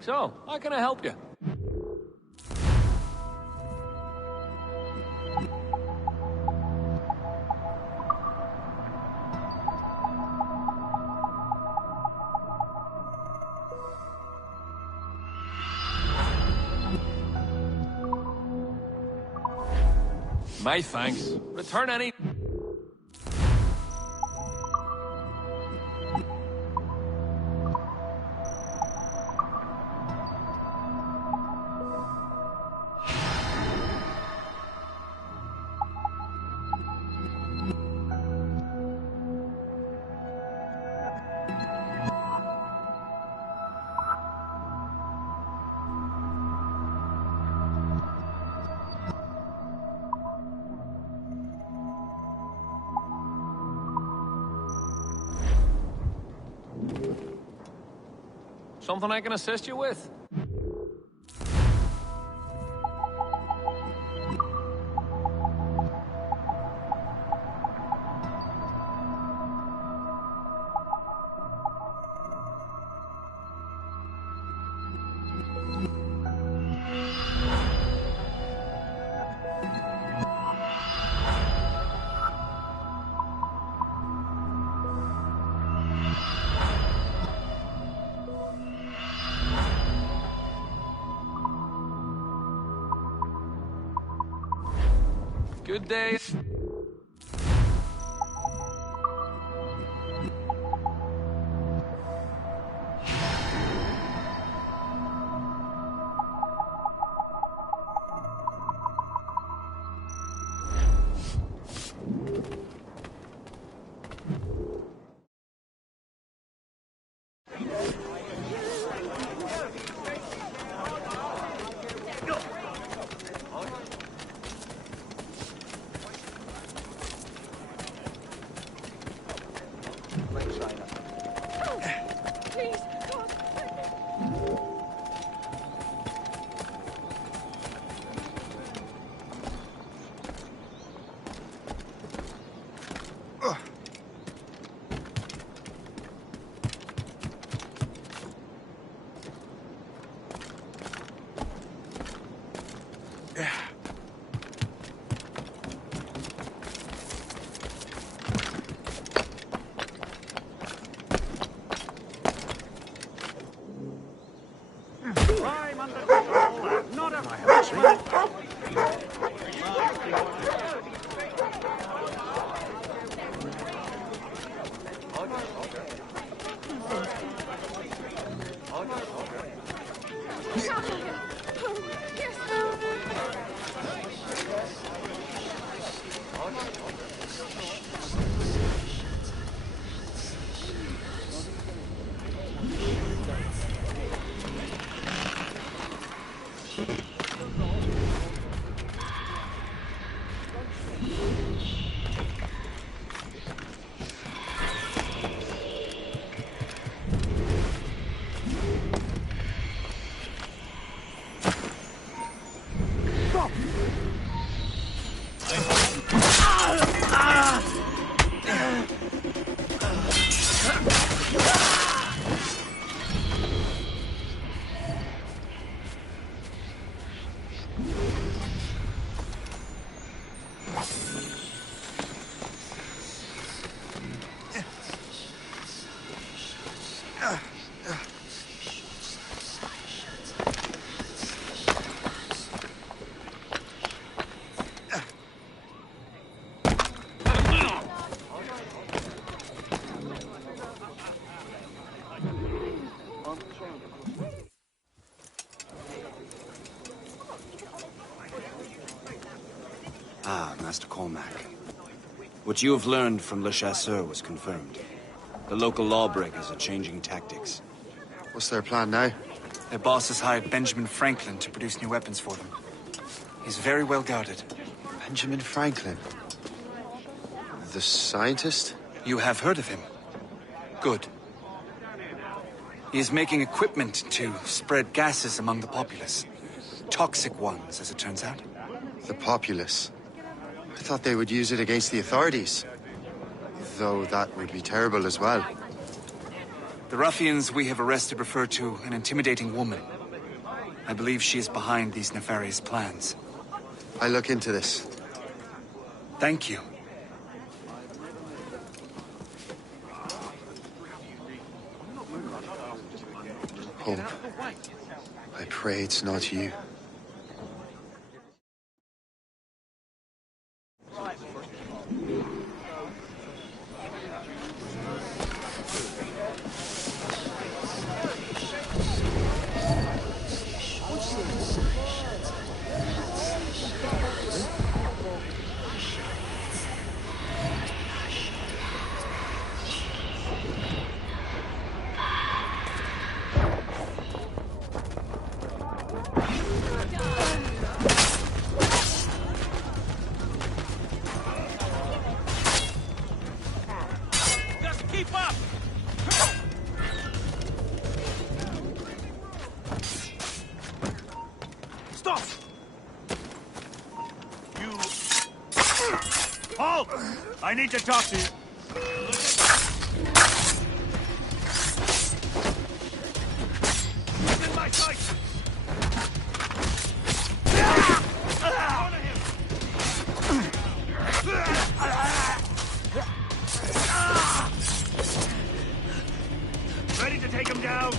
So, how can I help you? My thanks. Return any... Something I can assist you with? Good day. I'm under control. Not a Frenchman. Ah, Master Cormac. What you have learned from Le Chasseur was confirmed. The local lawbreakers are changing tactics. What's their plan now? Their boss has hired Benjamin Franklin to produce new weapons for them. He's very well guarded. Benjamin Franklin? The scientist? You have heard of him? Good. He is making equipment to spread gases among the populace. Toxic ones, as it turns out. The populace? I thought they would use it against the authorities. Though that would be terrible as well. The ruffians we have arrested refer to an intimidating woman. I believe she is behind these nefarious plans. I'll look into this. Thank you. Hope. I pray it's not you. I need to talk to you. He's in my sight. Ready to take him down?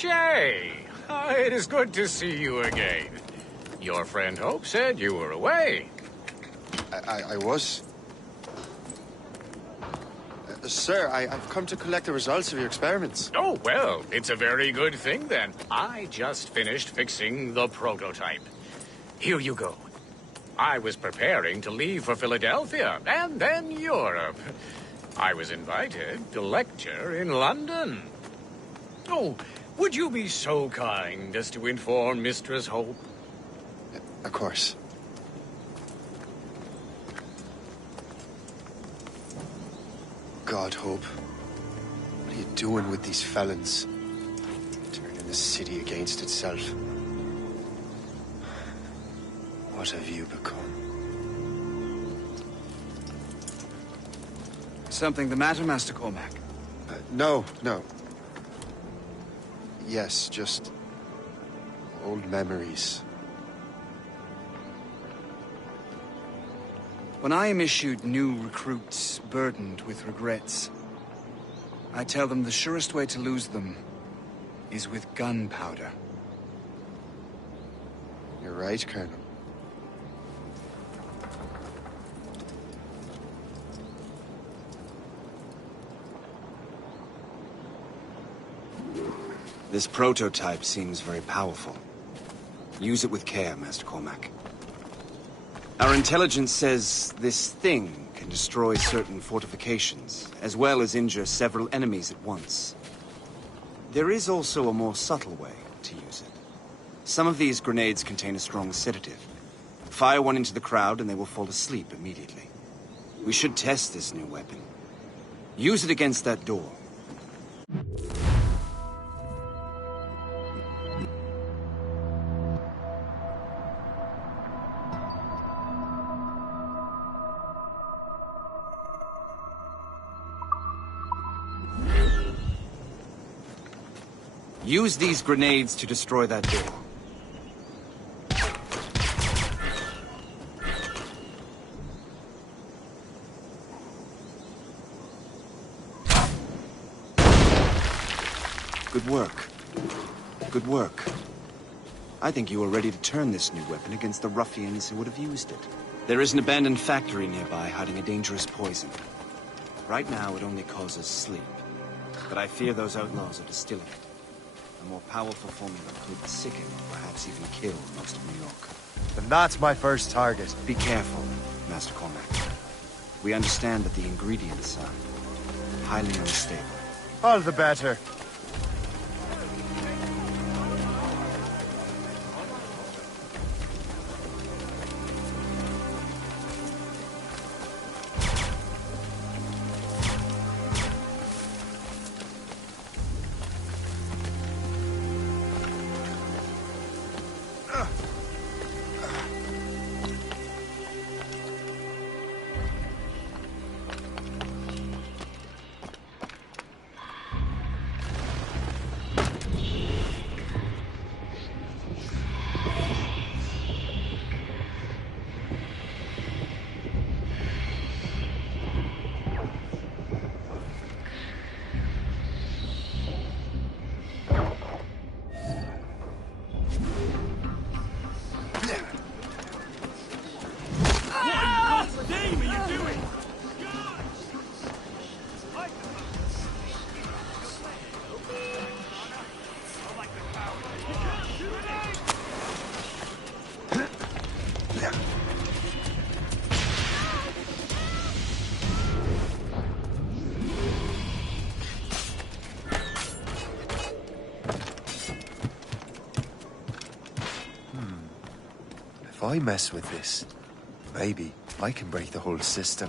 Shay! It is good to see you again. Your friend Hope said you were away. I was. Sir, I've come to collect the results of your experiments. Oh, well, it's a very good thing then. I just finished fixing the prototype. Here you go. I was preparing to leave for Philadelphia, and then Europe. I was invited to lecture in London. Oh, would you be so kind as to inform Mistress Hope? Of course. God, Hope. What are you doing with these felons? Turning the city against itself. What have you become? Something the matter, Master Cormac? No. Yes, just old memories. When I am issued new recruits burdened with regrets, I tell them the surest way to lose them is with gunpowder. You're right, Colonel. This prototype seems very powerful. Use it with care, Master Cormac. Our intelligence says this thing can destroy certain fortifications, as well as injure several enemies at once. There is also a more subtle way to use it. Some of these grenades contain a strong sedative. Fire one into the crowd and they will fall asleep immediately. We should test this new weapon. Use it against that door. Use these grenades to destroy that door. Good work. Good work. I think you are ready to turn this new weapon against the ruffians who would have used it. There is an abandoned factory nearby hiding a dangerous poison. Right now, it only causes sleep. But I fear those outlaws are distilling it. A more powerful formula could sicken or perhaps even kill most of New York. Then that's my first target. Be careful, Master Cormac. We understand that the ingredients are highly unstable. All the better. If I mess with this, maybe I can break the whole system.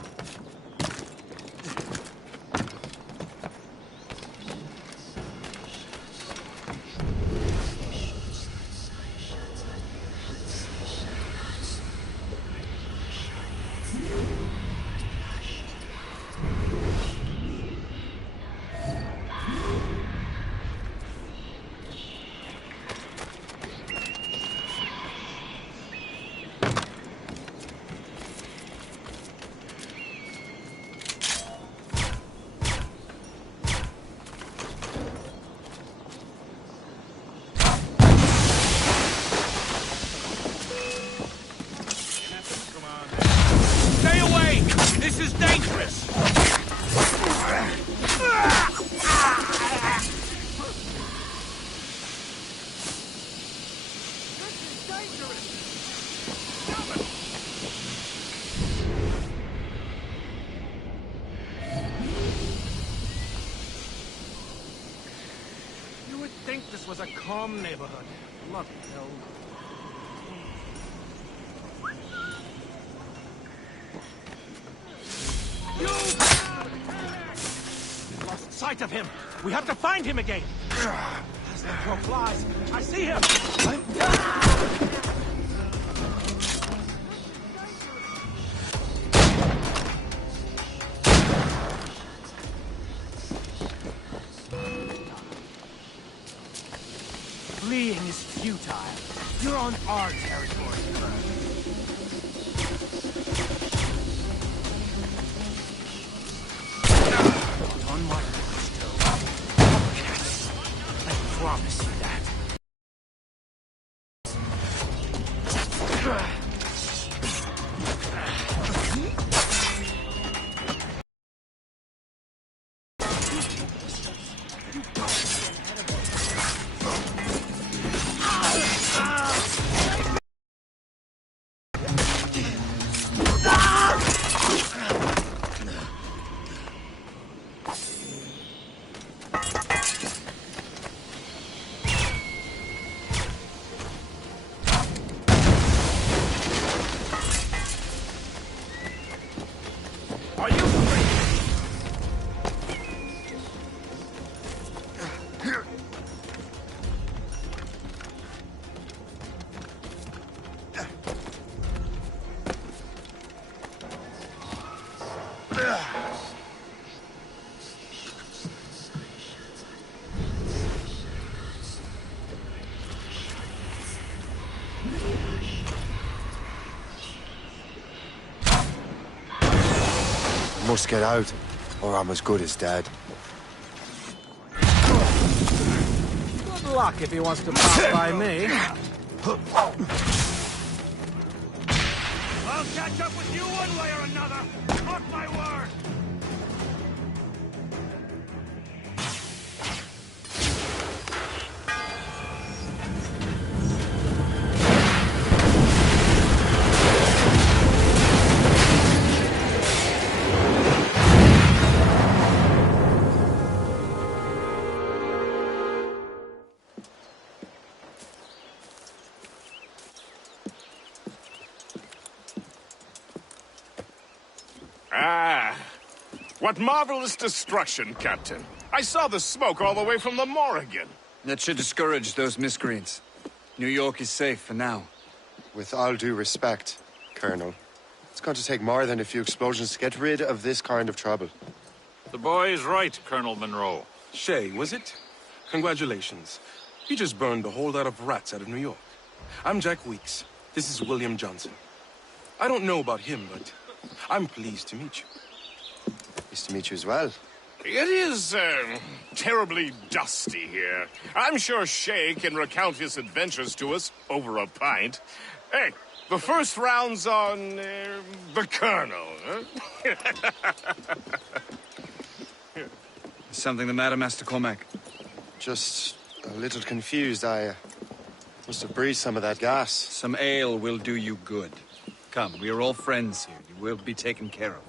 think this was a calm neighborhood. Bloody hell. We lost sight of him. We have to find him again. As the crow flies, I see him. Fleeing is futile. You're on our territory. On my still. I promise you that. Must get out, or I'm as good as dead. Good luck if he wants to pop by me. I'll catch up with you one way or another. Mark my word. What marvelous destruction, Captain. I saw the smoke all the way from the Morrigan. That should discourage those miscreants. New York is safe for now. With all due respect, Colonel, it's going to take more than a few explosions to get rid of this kind of trouble. The boy is right, Colonel Monroe. Shay, was it? Congratulations. You just burned a whole lot of rats out of New York. I'm Jack Weeks. This is William Johnson. I don't know about him, but I'm pleased to meet you. Nice to meet you as well. It is, terribly dusty here. I'm sure Shay can recount his adventures to us over a pint. Hey, the first round's on, the Colonel, huh? Is something the matter, Master Cormac? Just a little confused. I must have breathed some of that gas. Some ale will do you good. Come, we are all friends here. You will be taken care of.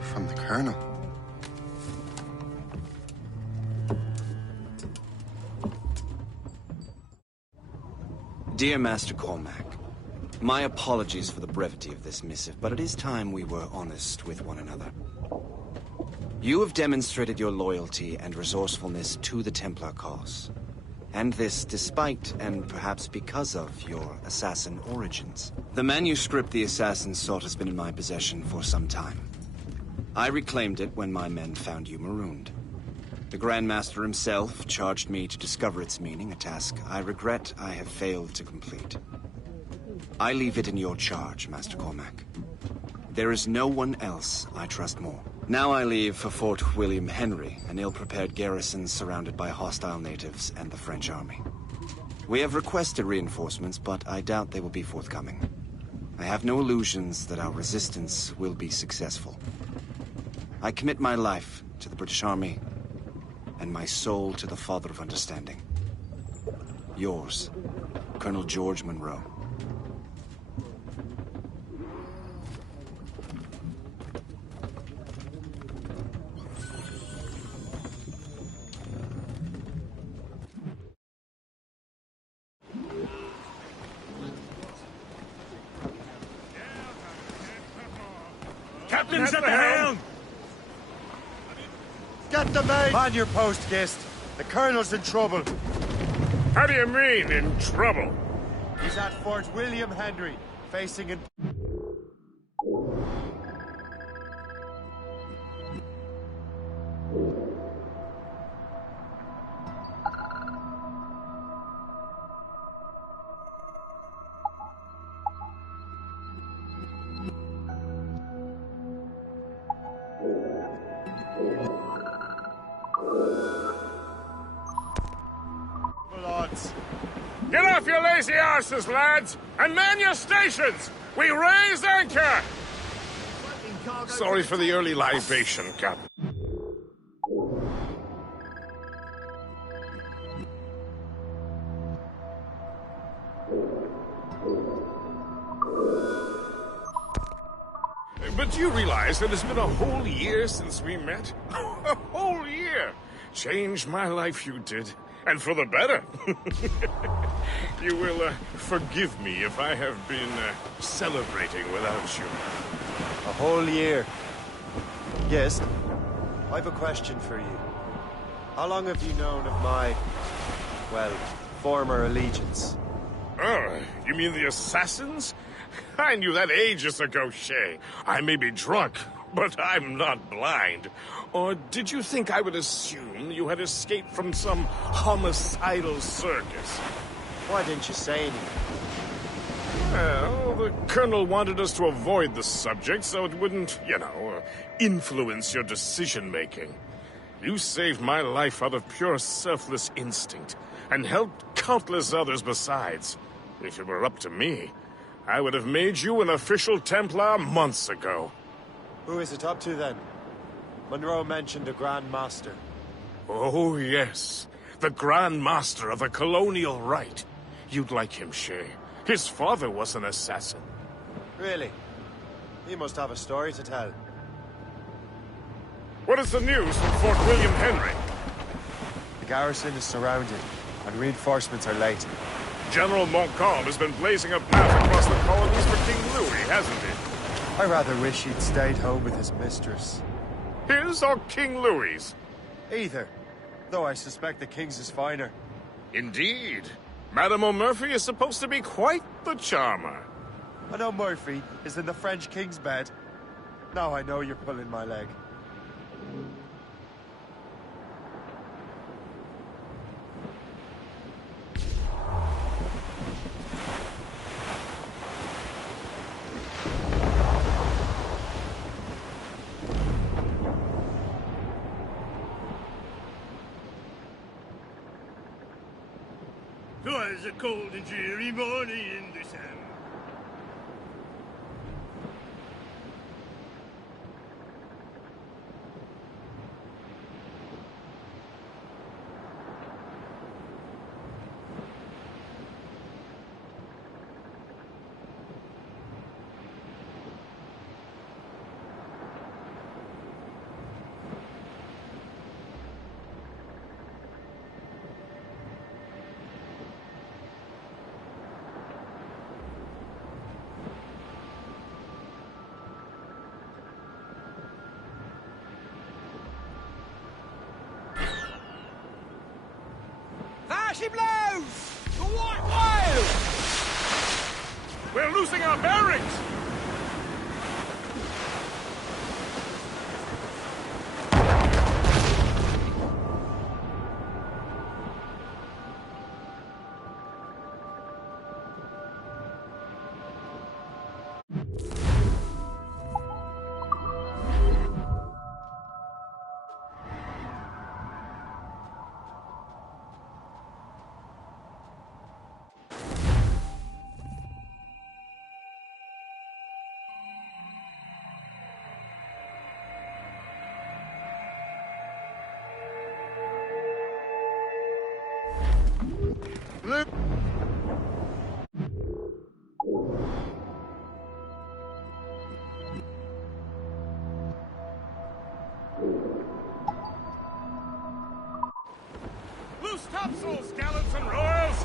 From the Colonel. Dear Master Cormac, my apologies for the brevity of this missive, but it is time we were honest with one another. You have demonstrated your loyalty and resourcefulness to the Templar cause. And this despite, and perhaps because of, your assassin origins. The manuscript the assassin sought has been in my possession for some time. I reclaimed it when my men found you marooned. The Grand Master himself charged me to discover its meaning, a task I regret I have failed to complete. I leave it in your charge, Master Cormac. There is no one else I trust more. Now I leave for Fort William Henry, an ill-prepared garrison surrounded by hostile natives and the French army. We have requested reinforcements, but I doubt they will be forthcoming. I have no illusions that our resistance will be successful. I commit my life to the British Army, and my soul to the Father of Understanding. Yours, Colonel George Monroe. Captain's at the helm! Get the mate! Man your post, Gist. The Colonel's in trouble. How do you mean, in trouble? He's at Fort William Henry, facing an... Get off your lazy arses, lads, and man your stations! We raise anchor! Sorry for the early libation, Captain. But do you realize that it's been a whole year since we met? A whole year! Changed my life, you did. And for the better. You will forgive me if I have been celebrating without you. A whole year. Yes, I've a question for you. How long have you known of my, well, former allegiance? Oh, you mean the assassins? I knew that ages ago, Shay. I may be drunk, but I'm not blind. Or did you think I would assume you had escaped from some homicidal circus? Why didn't you say anything? Well, the Colonel wanted us to avoid the subject so it wouldn't, influence your decision-making. You saved my life out of pure selfless instinct, and helped countless others besides. If it were up to me, I would have made you an official Templar months ago. Who is it up to, then? Monroe mentioned a Grand Master. Oh, yes. The Grand Master of the Colonial Rite. You'd like him, Shay. His father was an assassin. Really? He must have a story to tell. What is the news from Fort William Henry? The garrison is surrounded, and reinforcements are late. General Montcalm has been blazing a path across the colonies for King Louis, hasn't he? I rather wish he'd stayed home with his mistress. His or King Louis's? Either. Though I suspect the King's is finer. Indeed. Madame O'Murphy is supposed to be quite the charmer. I know Murphy is in the French King's bed. Now I know you're pulling my leg. Twas a cold and dreary morning in December. him loose! The white whale! We're losing our bearings! Loose topsails, gallants and royals!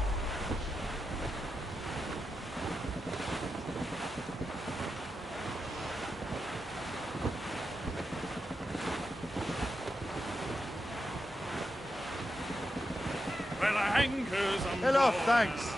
Well, anchors on Hello, board. thanks.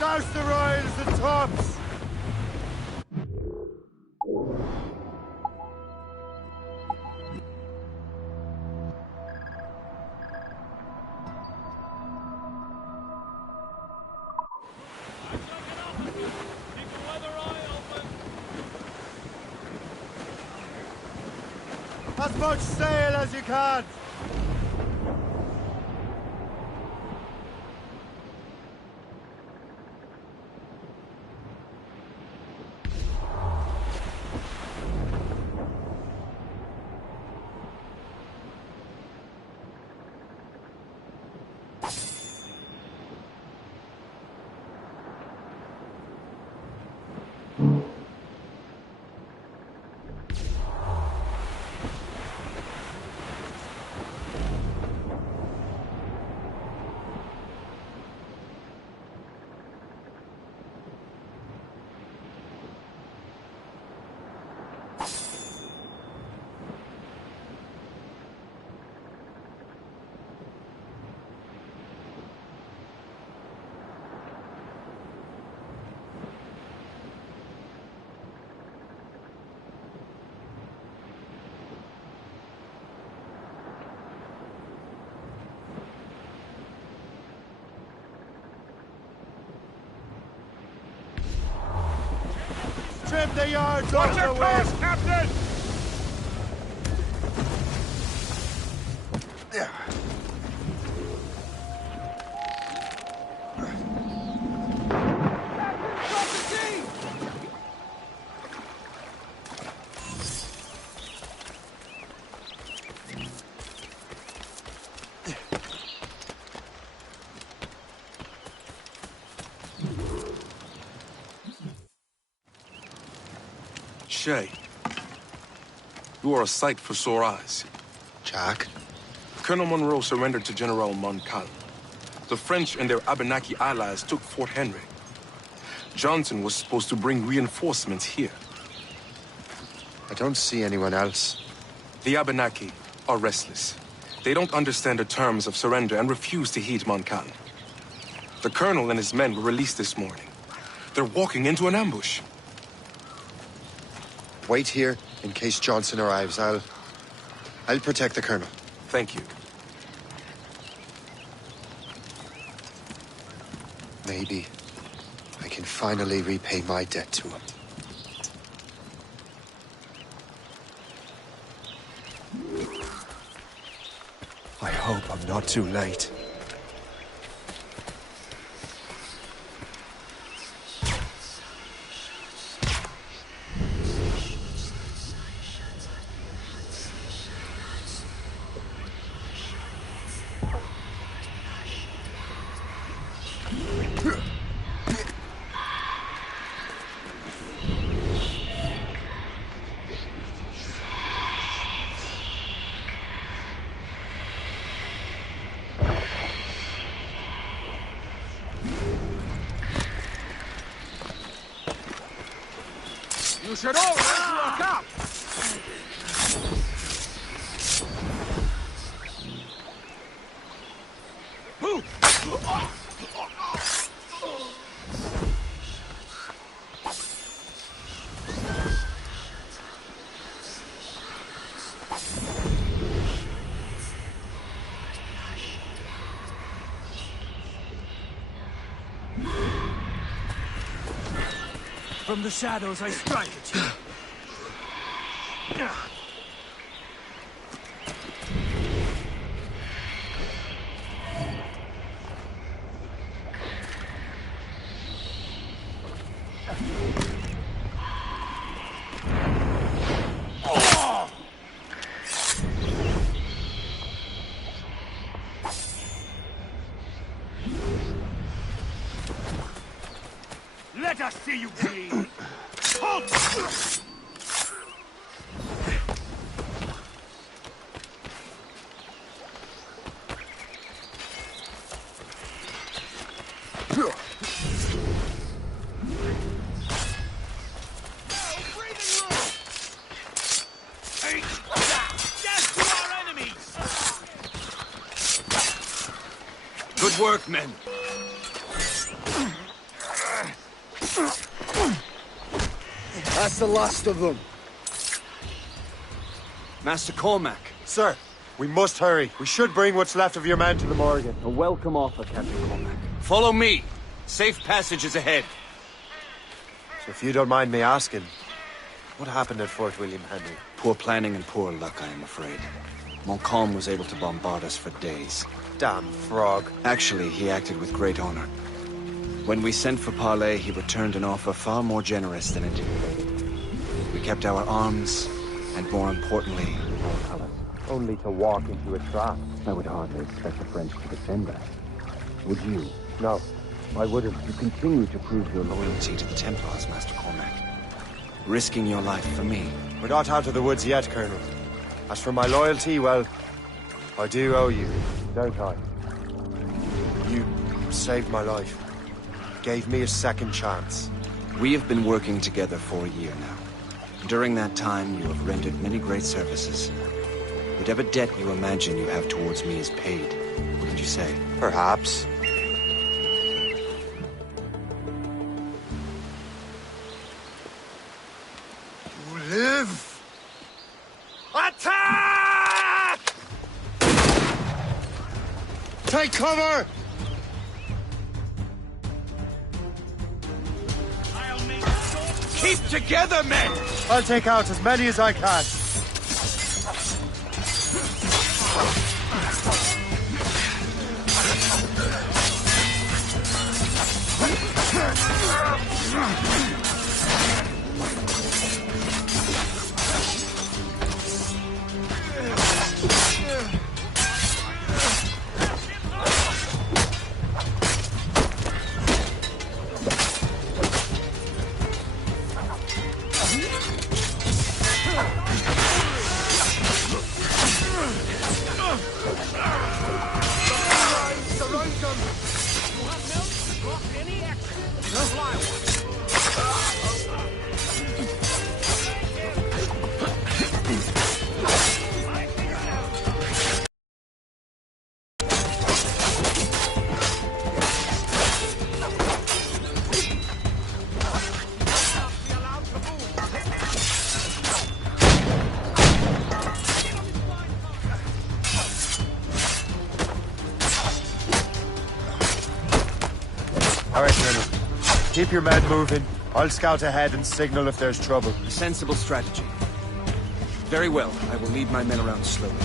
Douse the royals and tops! As much sail as you can! Trim the yards Watch off your the course, wind! Captain! Shay, you are a sight for sore eyes. Jack? Colonel Monroe surrendered to General Montcalm. The French and their Abenaki allies took Fort Henry. Johnson was supposed to bring reinforcements here. I don't see anyone else. The Abenaki are restless. They don't understand the terms of surrender and refuse to heed Montcalm. The colonel and his men were released this morning. They're walking into an ambush. Wait here in case Johnson arrives. I'll protect the colonel. Thank you. Maybe I can finally repay my debt to him. hope I'm not too late. You should all look up! From the shadows, I strike at you. Let us see you bleed! Halt! Good work, men. That's the last of them. Master Cormac. Sir, we must hurry. We should bring what's left of your men to the Morgan. A welcome offer, Captain Cormac. Follow me. Safe passage is ahead. So if you don't mind me asking, what happened at Fort William Henry? Poor planning and poor luck, I am afraid. Montcalm was able to bombard us for days. Damn frog. Actually, he acted with great honor. When we sent for parley, he returned an offer far more generous than anticipated. We kept our arms, and more importantly, our colors. Only to walk into a trap. I would hardly expect the French to defend us. Would you? No, I wouldn't. You continue to prove your loyalty to the Templars, Master Cormac. Risking your life for me. We're not out of the woods yet, Colonel. As for my loyalty, well, I do owe you, don't I? You saved my life. Gave me a second chance. We have been working together for a year now. During that time, you have rendered many great services. Whatever debt you imagine you have towards me is paid, wouldn't you say? Perhaps. You live! Attack! Take cover! Keep together, men! I'll take out as many as I can. All right, Colonel. Keep your men moving. I'll scout ahead and signal if there's trouble. A sensible strategy. Very well. I will lead my men around slowly.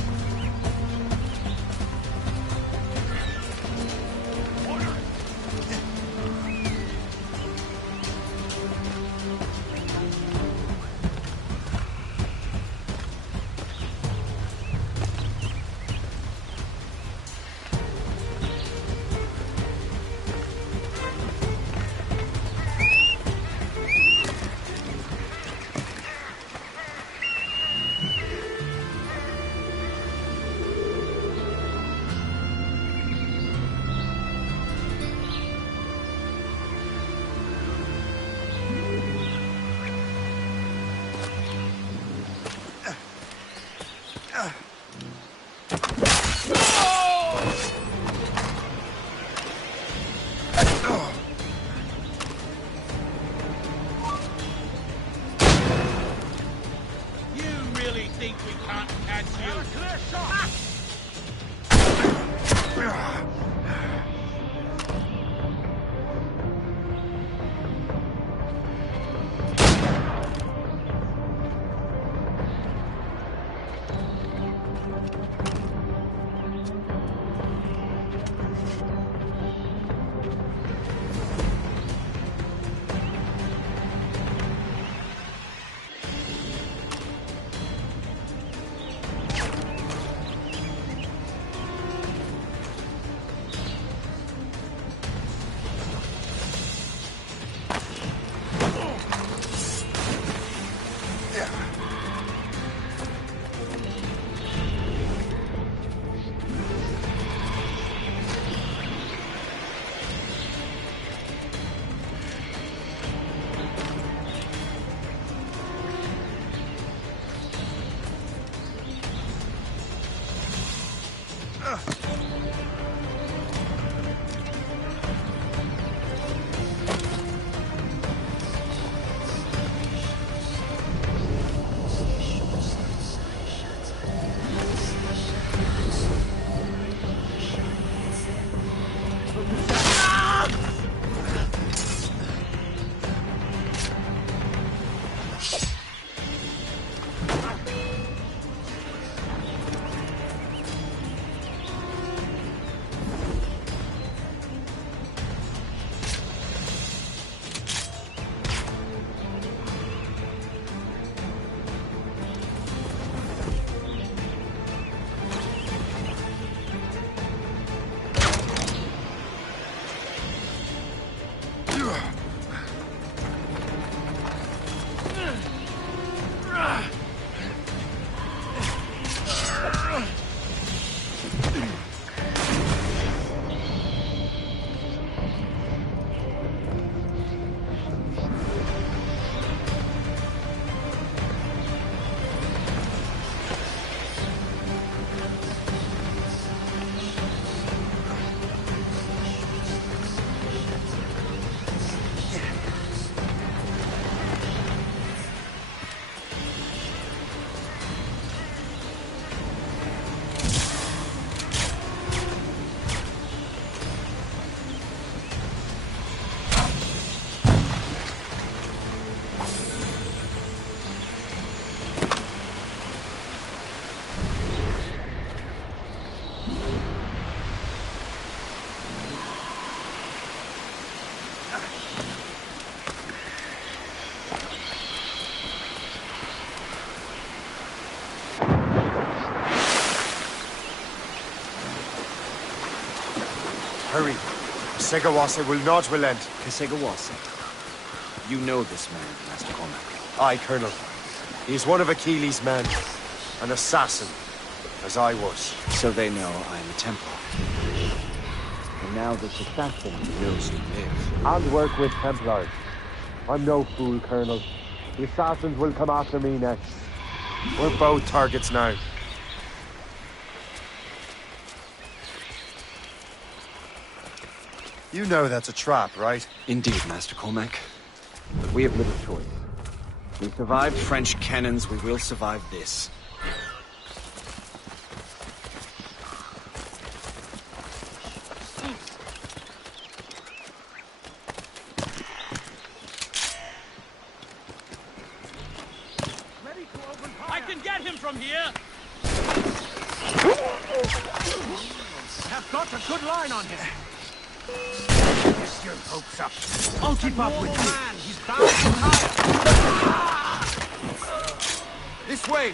Hurry. Segawase will not relent. Kesegawase. You know this man, Master Cormac. Aye, Colonel. He is one of Achilles' men. An assassin, as I was. So they know I am a Templar. And now this assassin knows you live. And work with Templars. I'm no fool, Colonel. The assassins will come after me next. We're both targets now. You know that's a trap, right? Indeed, Master Cormac. But we have little choice. We survived French cannons, we will survive this. I can get him from here! I've got a good line on him. Get your hopes up. I'll keep up with you. Man, he's bound to This way!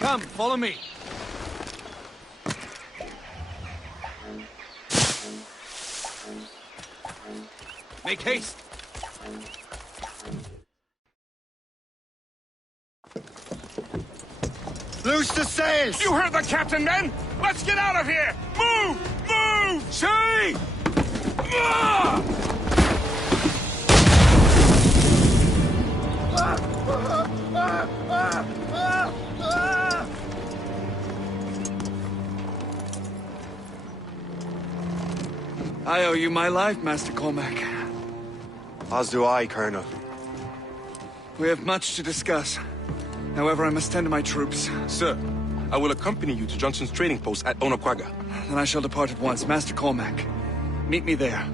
Come, follow me. Make haste! Loose the sails! You heard the captain, men! Let's get out of here! Move! Move! See! I owe you my life, Master Cormac. As do I, Colonel. We have much to discuss. However, I must tend to my troops. Sir, I will accompany you to Johnson's trading post at Onakwaga. Then I shall depart at once. Master Cormac, meet me there.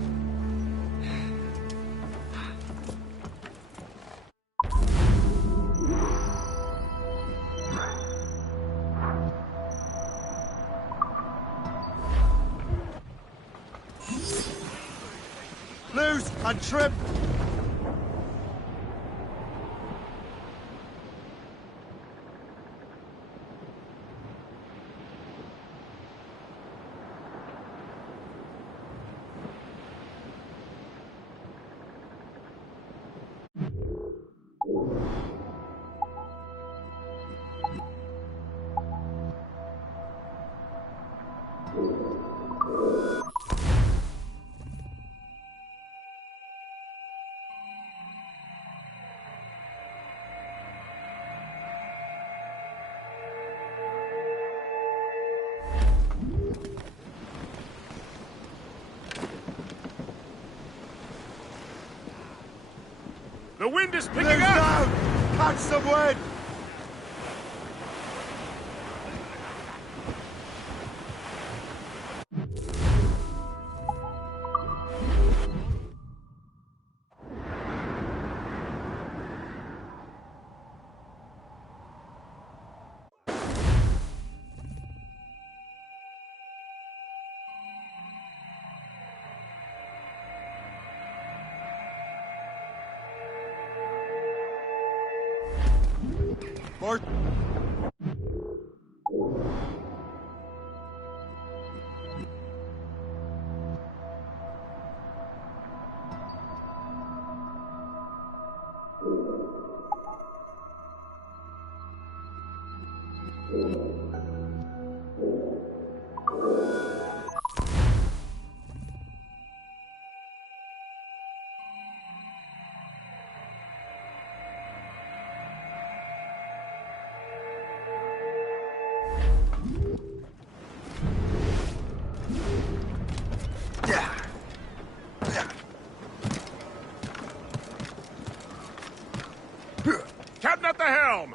Loose and trim! The wind is picking Loose up! down! Catch some wind! Mark. Captain at the helm!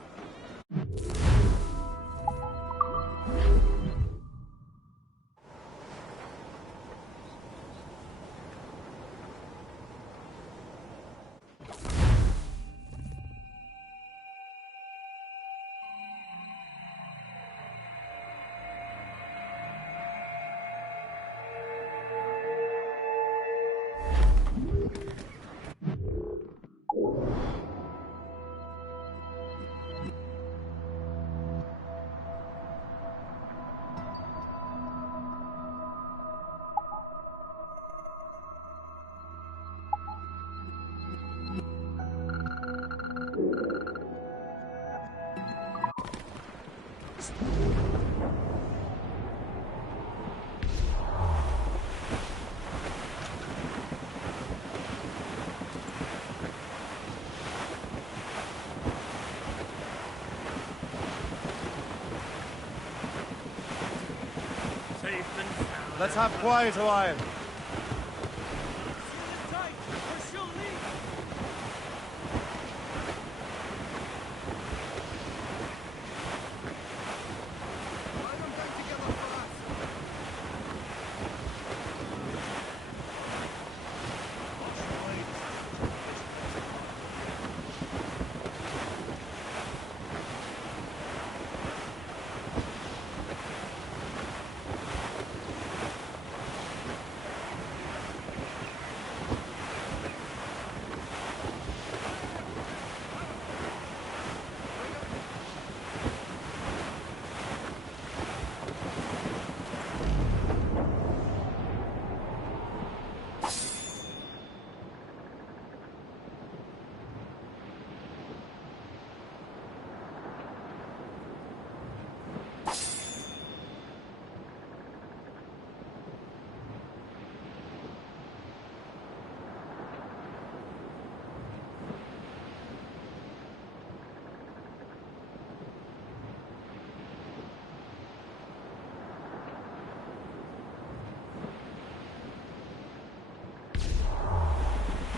Let's have quiet a while.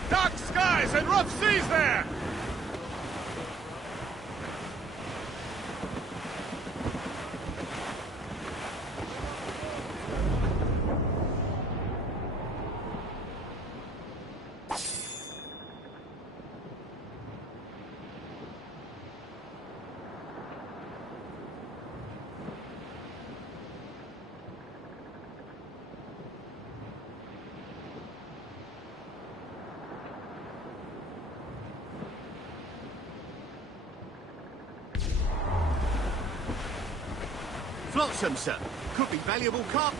Dark skies and rough seas there! Flotsam, sir. Could be valuable cargo.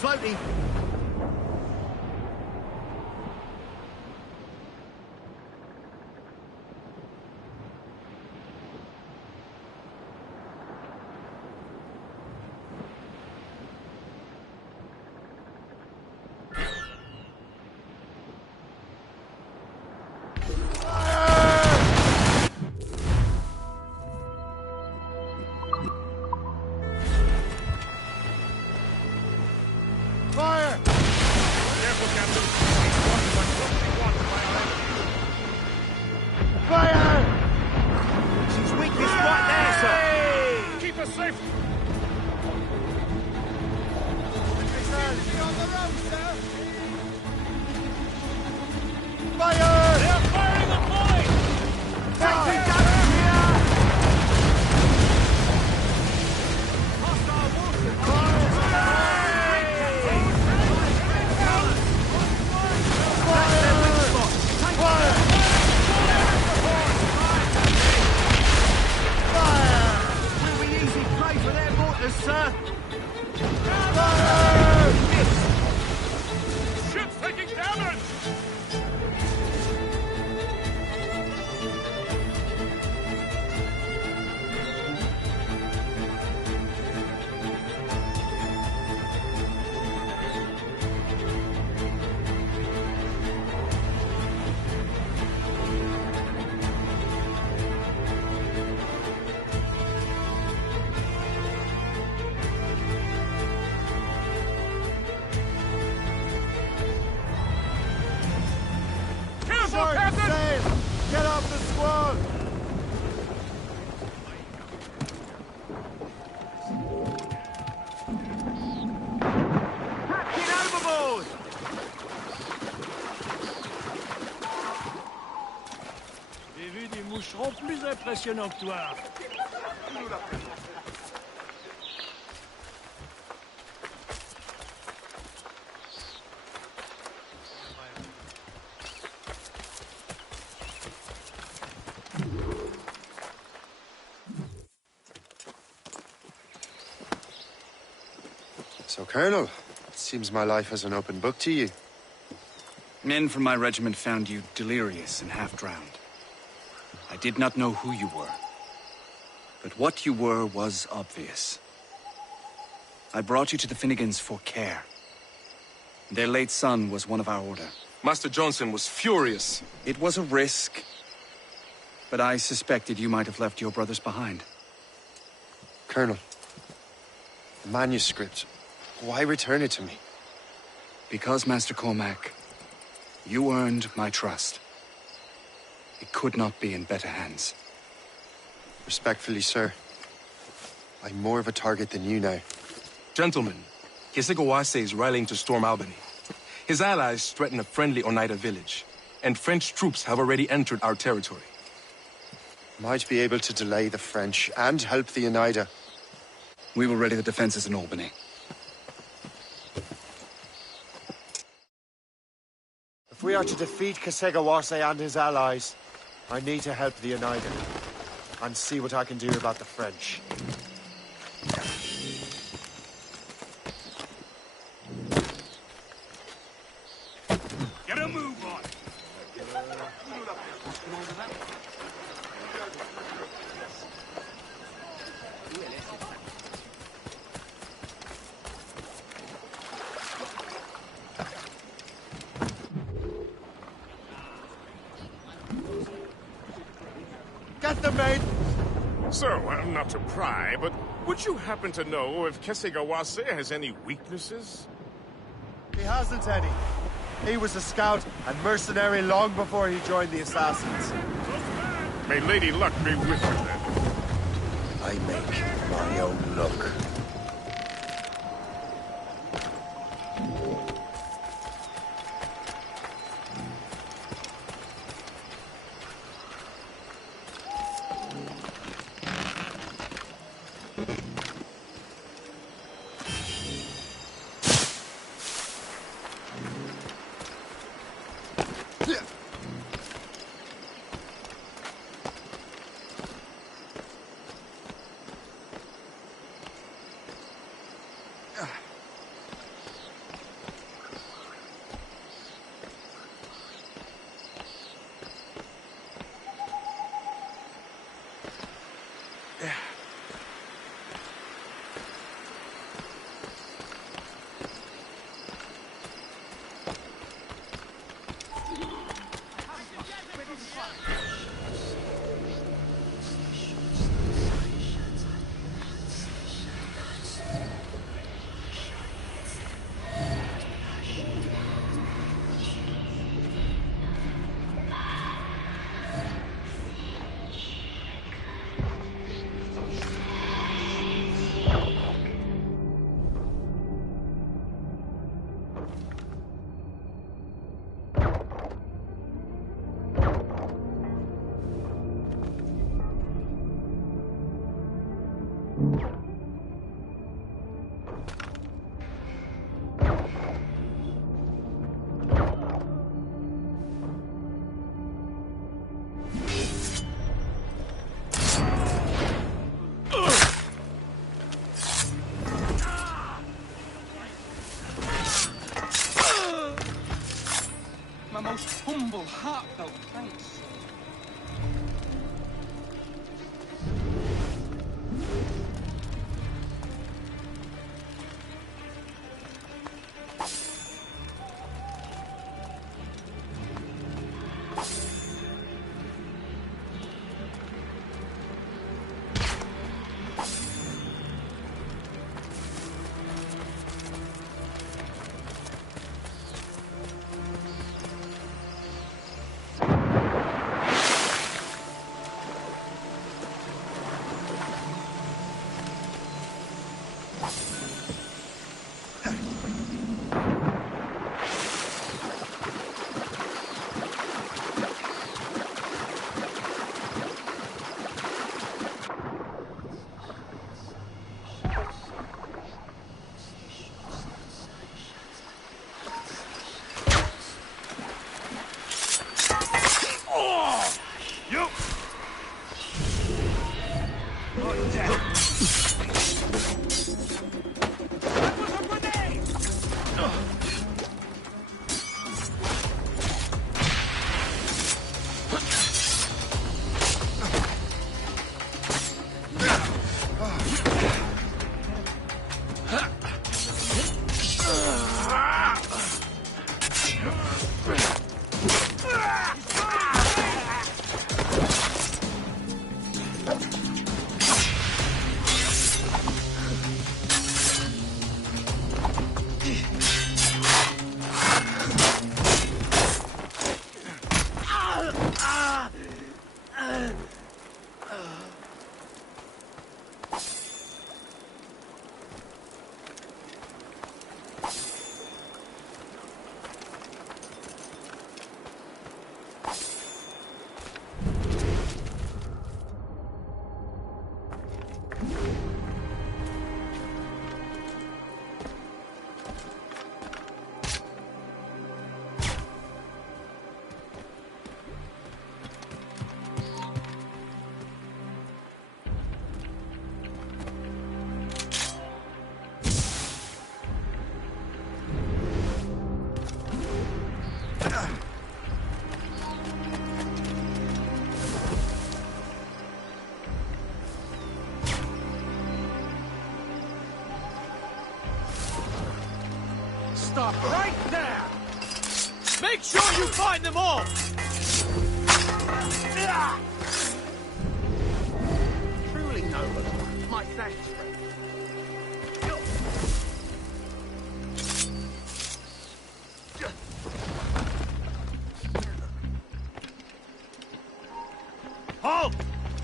Floating. Fire! Careful, Captain. These waters are closely watched by our enemies. Fire! She's weakest right there, sir. Keep us safe. On the road, sir. Fire! They're firing the point! Taking damage here. Hostile water. J'ai vu des moucherons plus impressionnants que toi. So, Colonel, it seems my life is an open book to you. Men from my regiment found you delirious and half-drowned. I did not know who you were. But what you were was obvious. I brought you to the Finnegans for care. Their late son was one of our order. Master Johnson was furious. It was a risk, but I suspected you might have left your brothers behind. Colonel, the manuscript, why return it to me? Because, Master Cormac, you earned my trust. It could not be in better hands. Respectfully, sir, I'm more of a target than you now. Gentlemen, Kesigawase is rallying to storm Albany. His allies threaten a friendly Oneida village, and French troops have already entered our territory. Might be able to delay the French and help the Oneida. We will ready the defenses in Albany. If we are to defeat Kesigawase and his allies, I need to help the Oneida and see what I can do about the French. Get a move on! Get them, mate! So, not to pry, but would you happen to know if Kesigawase has any weaknesses? He hasn't any. He was a scout and mercenary long before he joined the Assassins. May Lady Luck be with you then. I make my own luck. My most humble, heartfelt thanks. Stop right there! Make sure you find them all! Truly noble. My thanks, friend. Halt!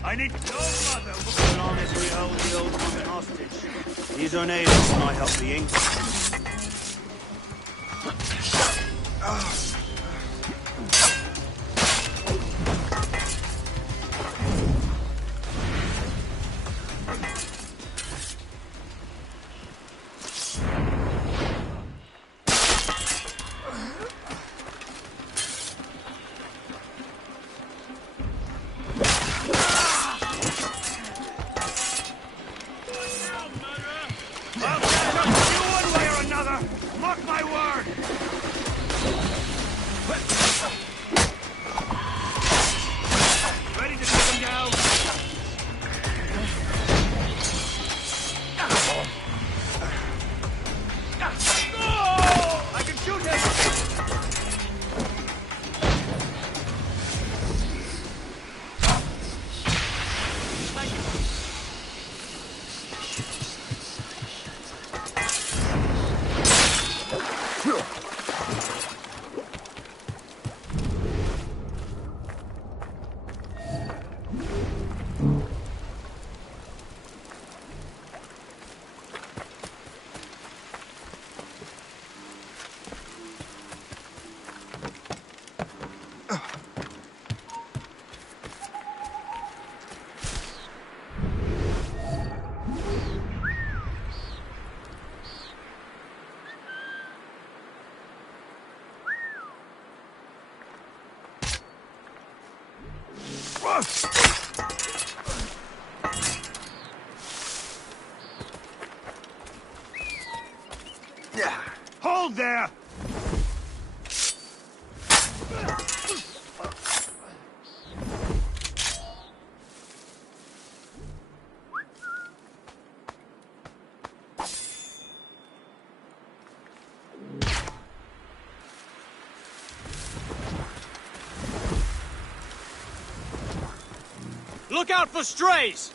I need no mother. So long as we hold the old woman hostage, these tornadoes might help the ink. Hold there! Look out for strays!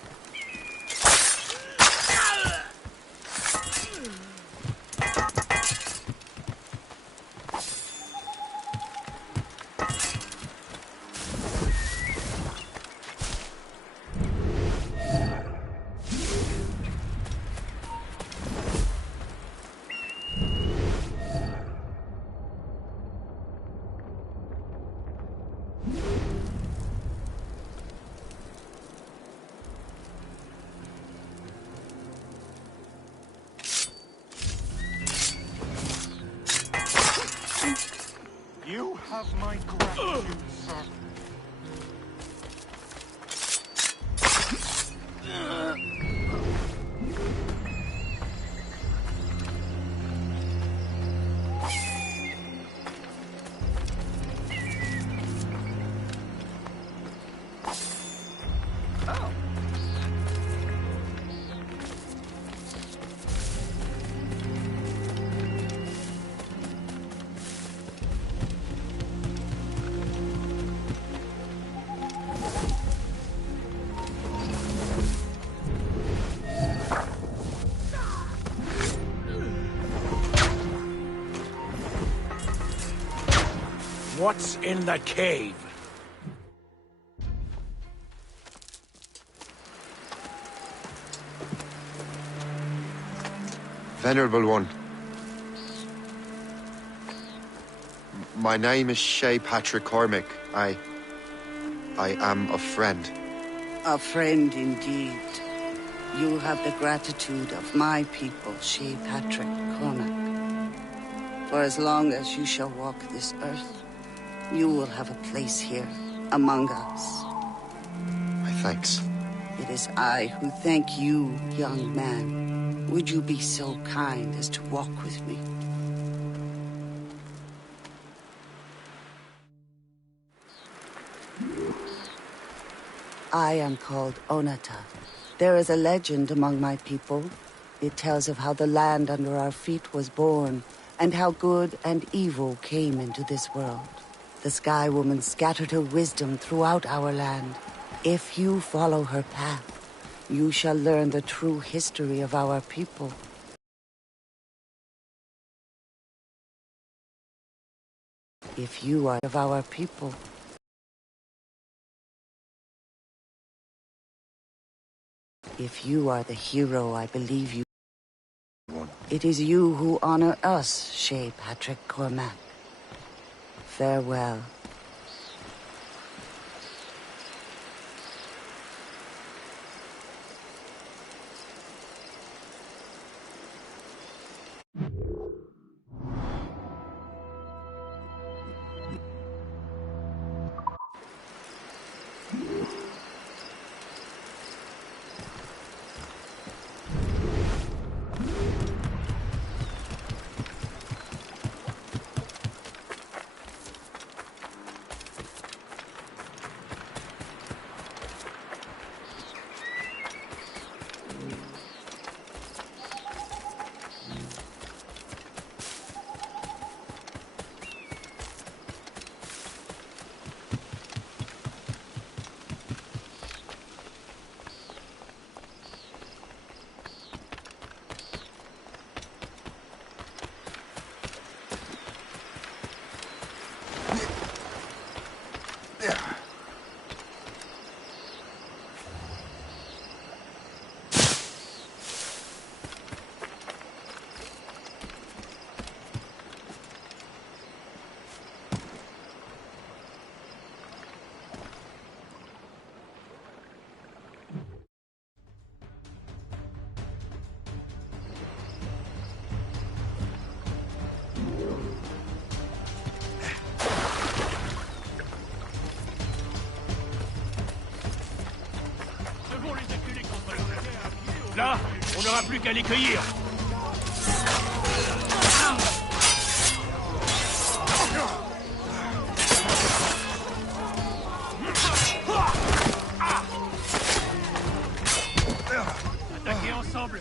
You have my gratitude, sir. What's in the cave? Venerable One. My name is Shay Patrick Cormac. I am a friend. A friend indeed. You have the gratitude of my people, Shay Patrick Cormac. For as long as you shall walk this earth, you will have a place here, among us. My thanks. It is I who thank you, young man. Would you be so kind as to walk with me? I am called Onata. There is a legend among my people. It tells of how the land under our feet was born, and how good and evil came into this world. The Sky Woman scattered her wisdom throughout our land. If you follow her path, you shall learn the true history of our people. If you are of our people, if you are the hero I believe you, it is you who honor us, Shay Patrick Cormac. Farewell. Là, on n'aura plus qu'à les cueillir. Attaquez ensemble.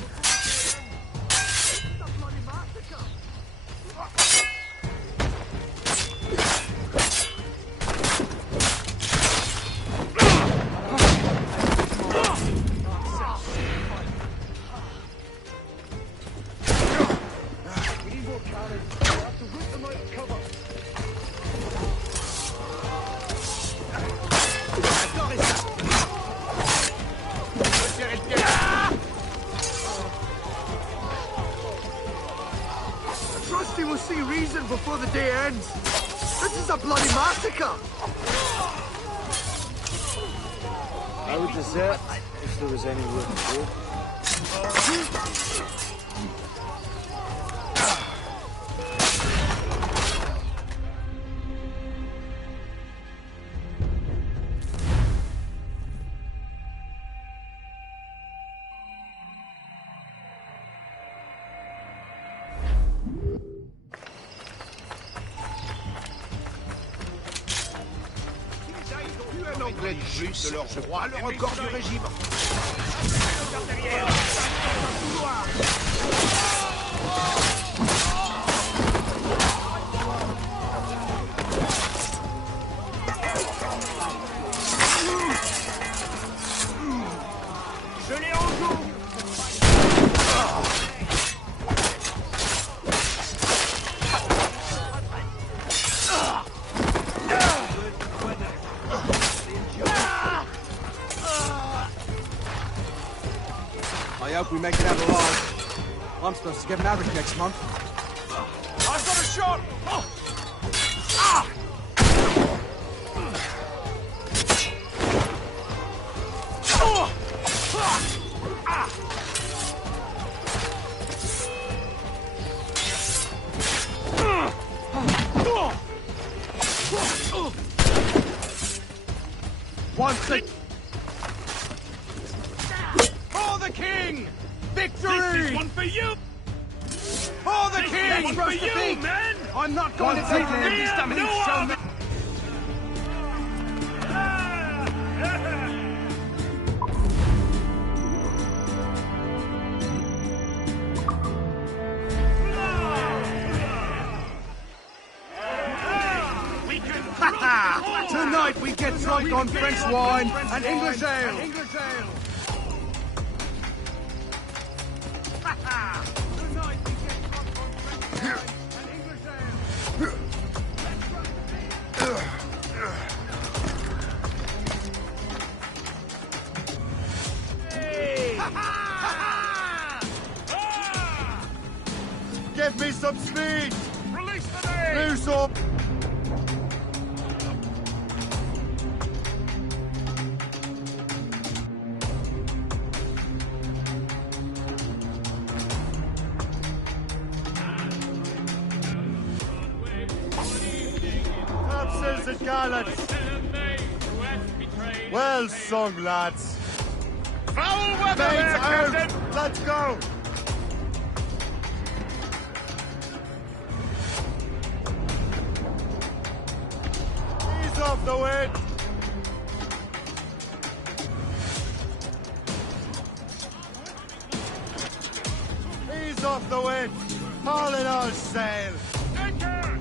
Trusty will see reason before the day ends. This is a bloody massacre. I would desert if there was any room for it. L'anglais juste de leur roi, le record du régime. Je l'ai en joue. I hope we make it out alive. I'm supposed to get married next month. I've got a shot! Ah! One thing. For the king! Victory! This is one for you! For the king! One for you, man! I'm not going to take an empty stomach and show me. Tonight we get drunk on French wine and English ale. Give me some speed! Release the name! Loose up! Capsules and gallants! Well sung, lads! Foul weather there, out! Captain! Let's go! Ease off the wind! Ease off the wind! All in all sail! Anchor!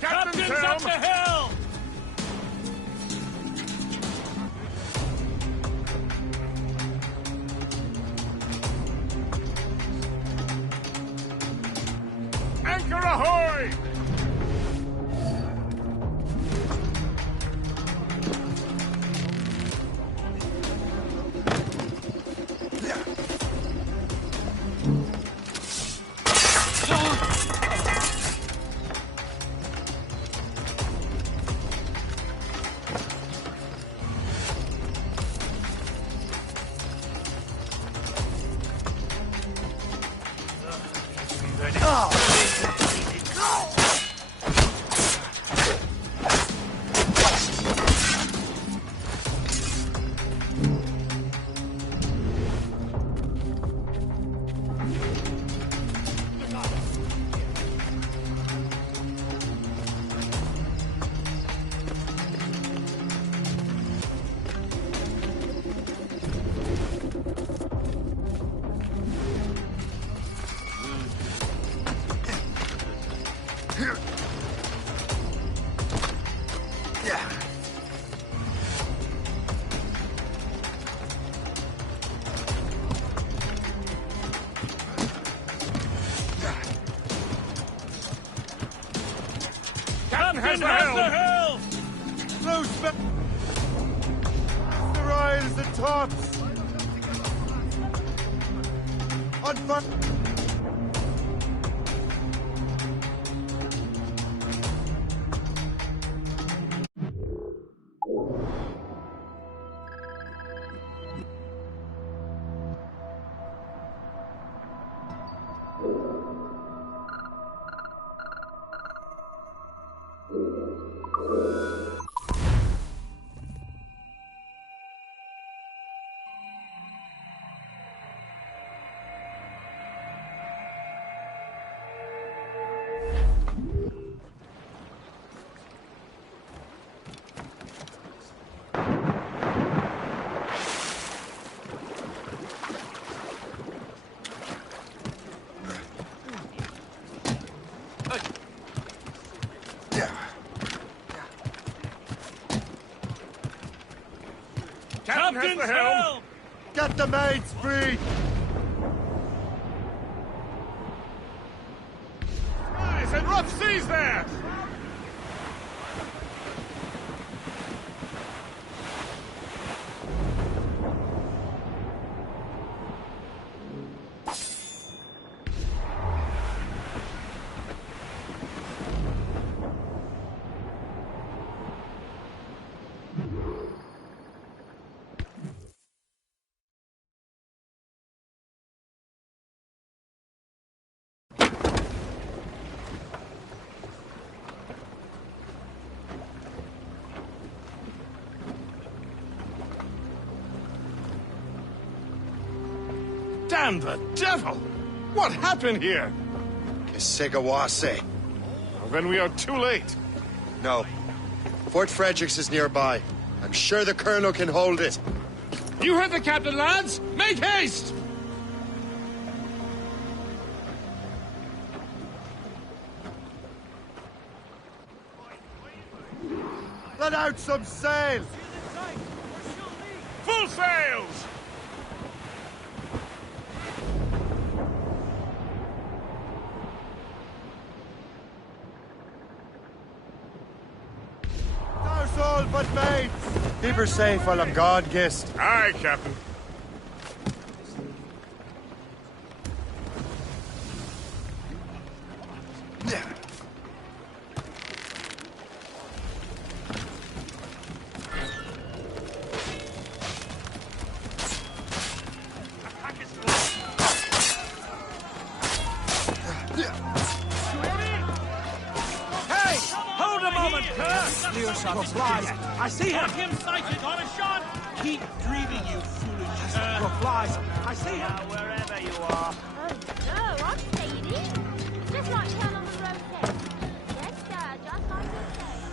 Captain's up the hill! Anchor ahoy! Captain has the hill! Loose back! The rails and tops! On fire! has the helm. Get the maids free! Guys, and rough seas there! Damn the devil! What happened here? Kesigawase. Well, then we are too late. No. Fort Fredericks is nearby. I'm sure the Colonel can hold it. You heard the captain, lads! Make haste! Let out some sail! Full sails! Douse all but mates! Keep her safe while I'm gone, Gist. Aye, Captain. Replies. I see him. Him sighted on a shot. Keep dreaming, you foolish. Replies. I see him. Wherever you are. Oh no, I'm staying in. Just like Colonel Monroe said. Yes, sir. Just like you said.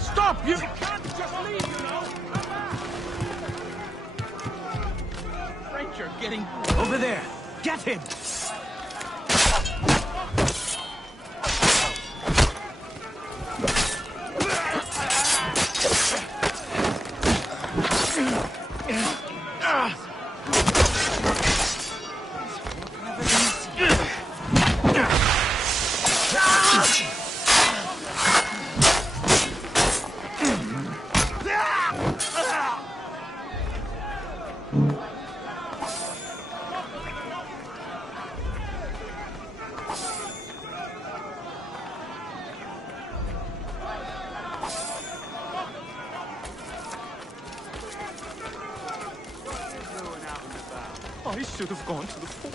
Stop! You can't just leave, you know. French are getting over there. Get him! I should have gone to the fort.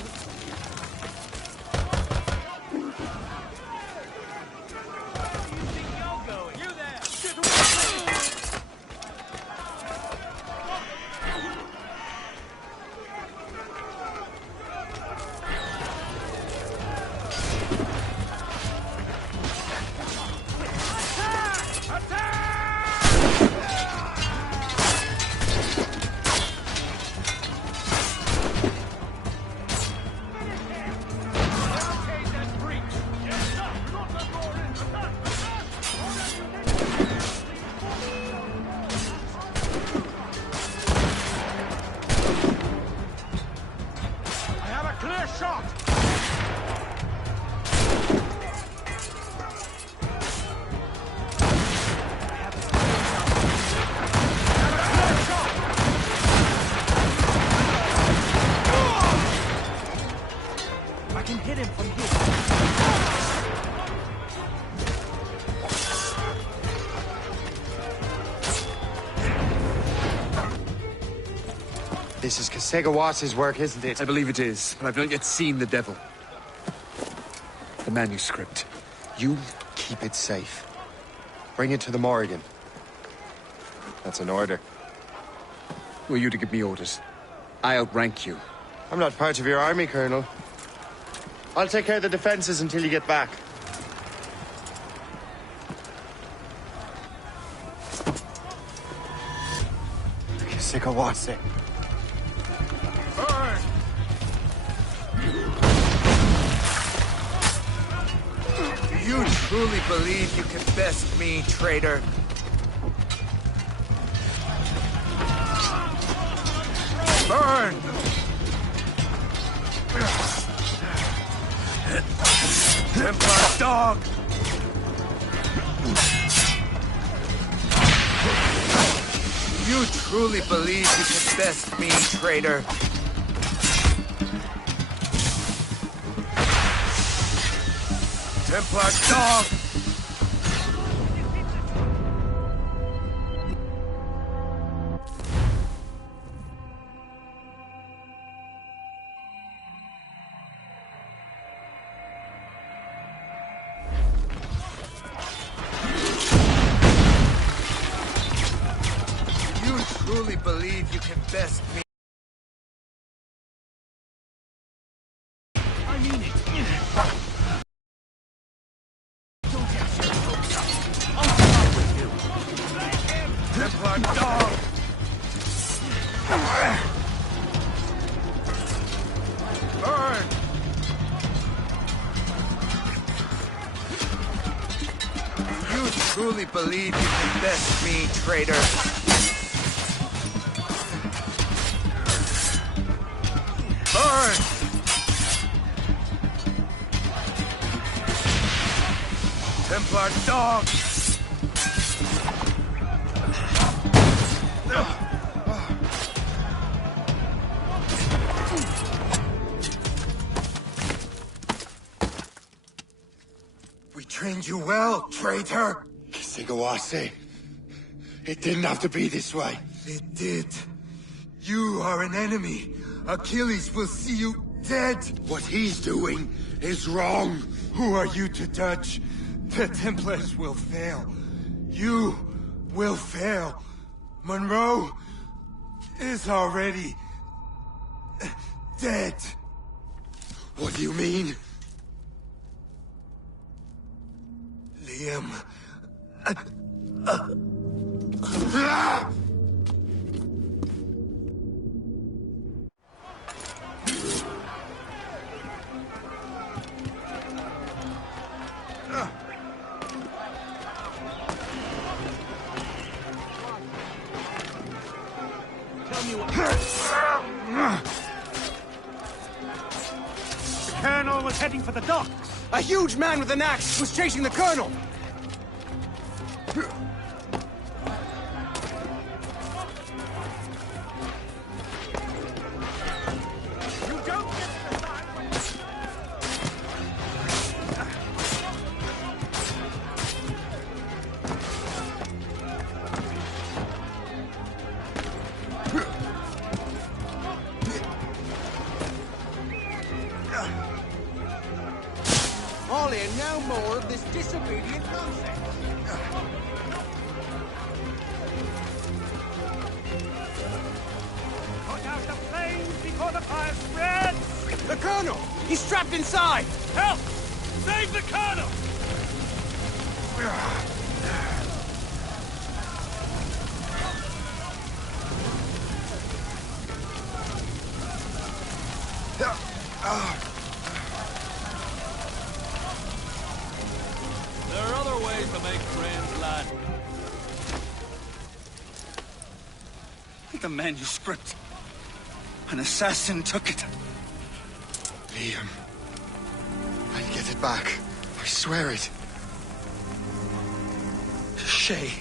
This is Kesigawas's work, isn't it? I believe it is, but I've not yet seen the devil. The manuscript. You keep it safe. Bring it to the Morrigan. That's an order. Who are you to give me orders? I outrank you. I'm not part of your army, Colonel. I'll take care of the defenses until you get back. Kesigawase. You truly believe you can best me, traitor? Burn! Templar dog! You truly believe you can best me, traitor? Templar dog! You truly believe you can best me? I mean it. Don't get your hopes up. I'll come up with you. Templar dog! Burn! You truly believe you can best me, traitor? Burn! Templar dog! We trained you well, traitor! Sigawase. It didn't have to be this way. It did. You are an enemy. Achilles will see you dead. What he's doing is wrong. Who are you to judge? The Templars will fail. You will fail. Monroe is already dead. What do you mean? Liam. Tell me what... The Colonel was heading for the docks. A huge man with an axe was chasing the Colonel! I'll hear no more of this disobedient nonsense. Put out the flames before the fire spreads! The Colonel! He's trapped inside! Help! Save the Colonel! There are other ways to make friends, lad. The manuscript. An assassin took it. Liam. I'll get it back. I swear it. Shay.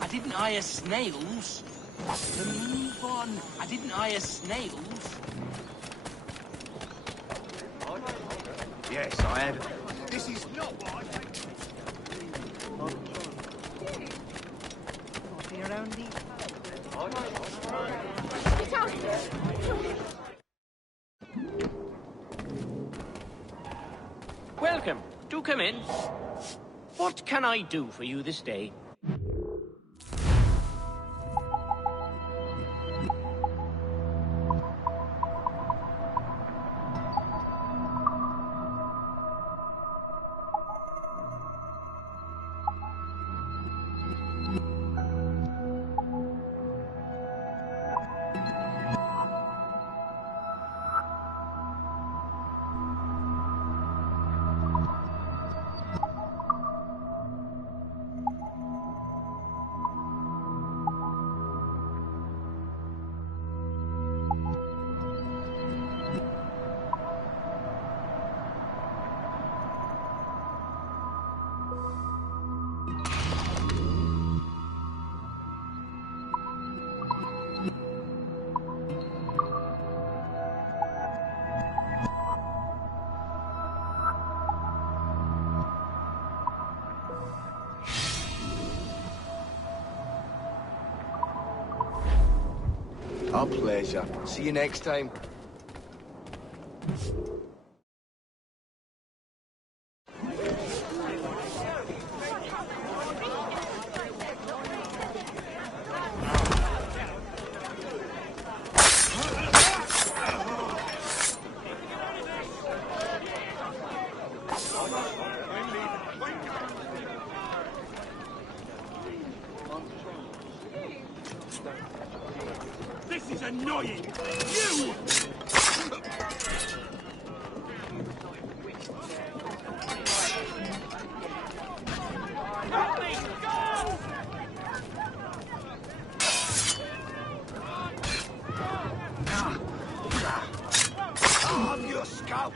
I didn't eye snails. Move on. I didn't eye snails. Yes, I have. This is not what I think. Welcome. Do come in. What can I do for you this day? Our pleasure. See you next time. This is annoying! You! I'll have your scalp!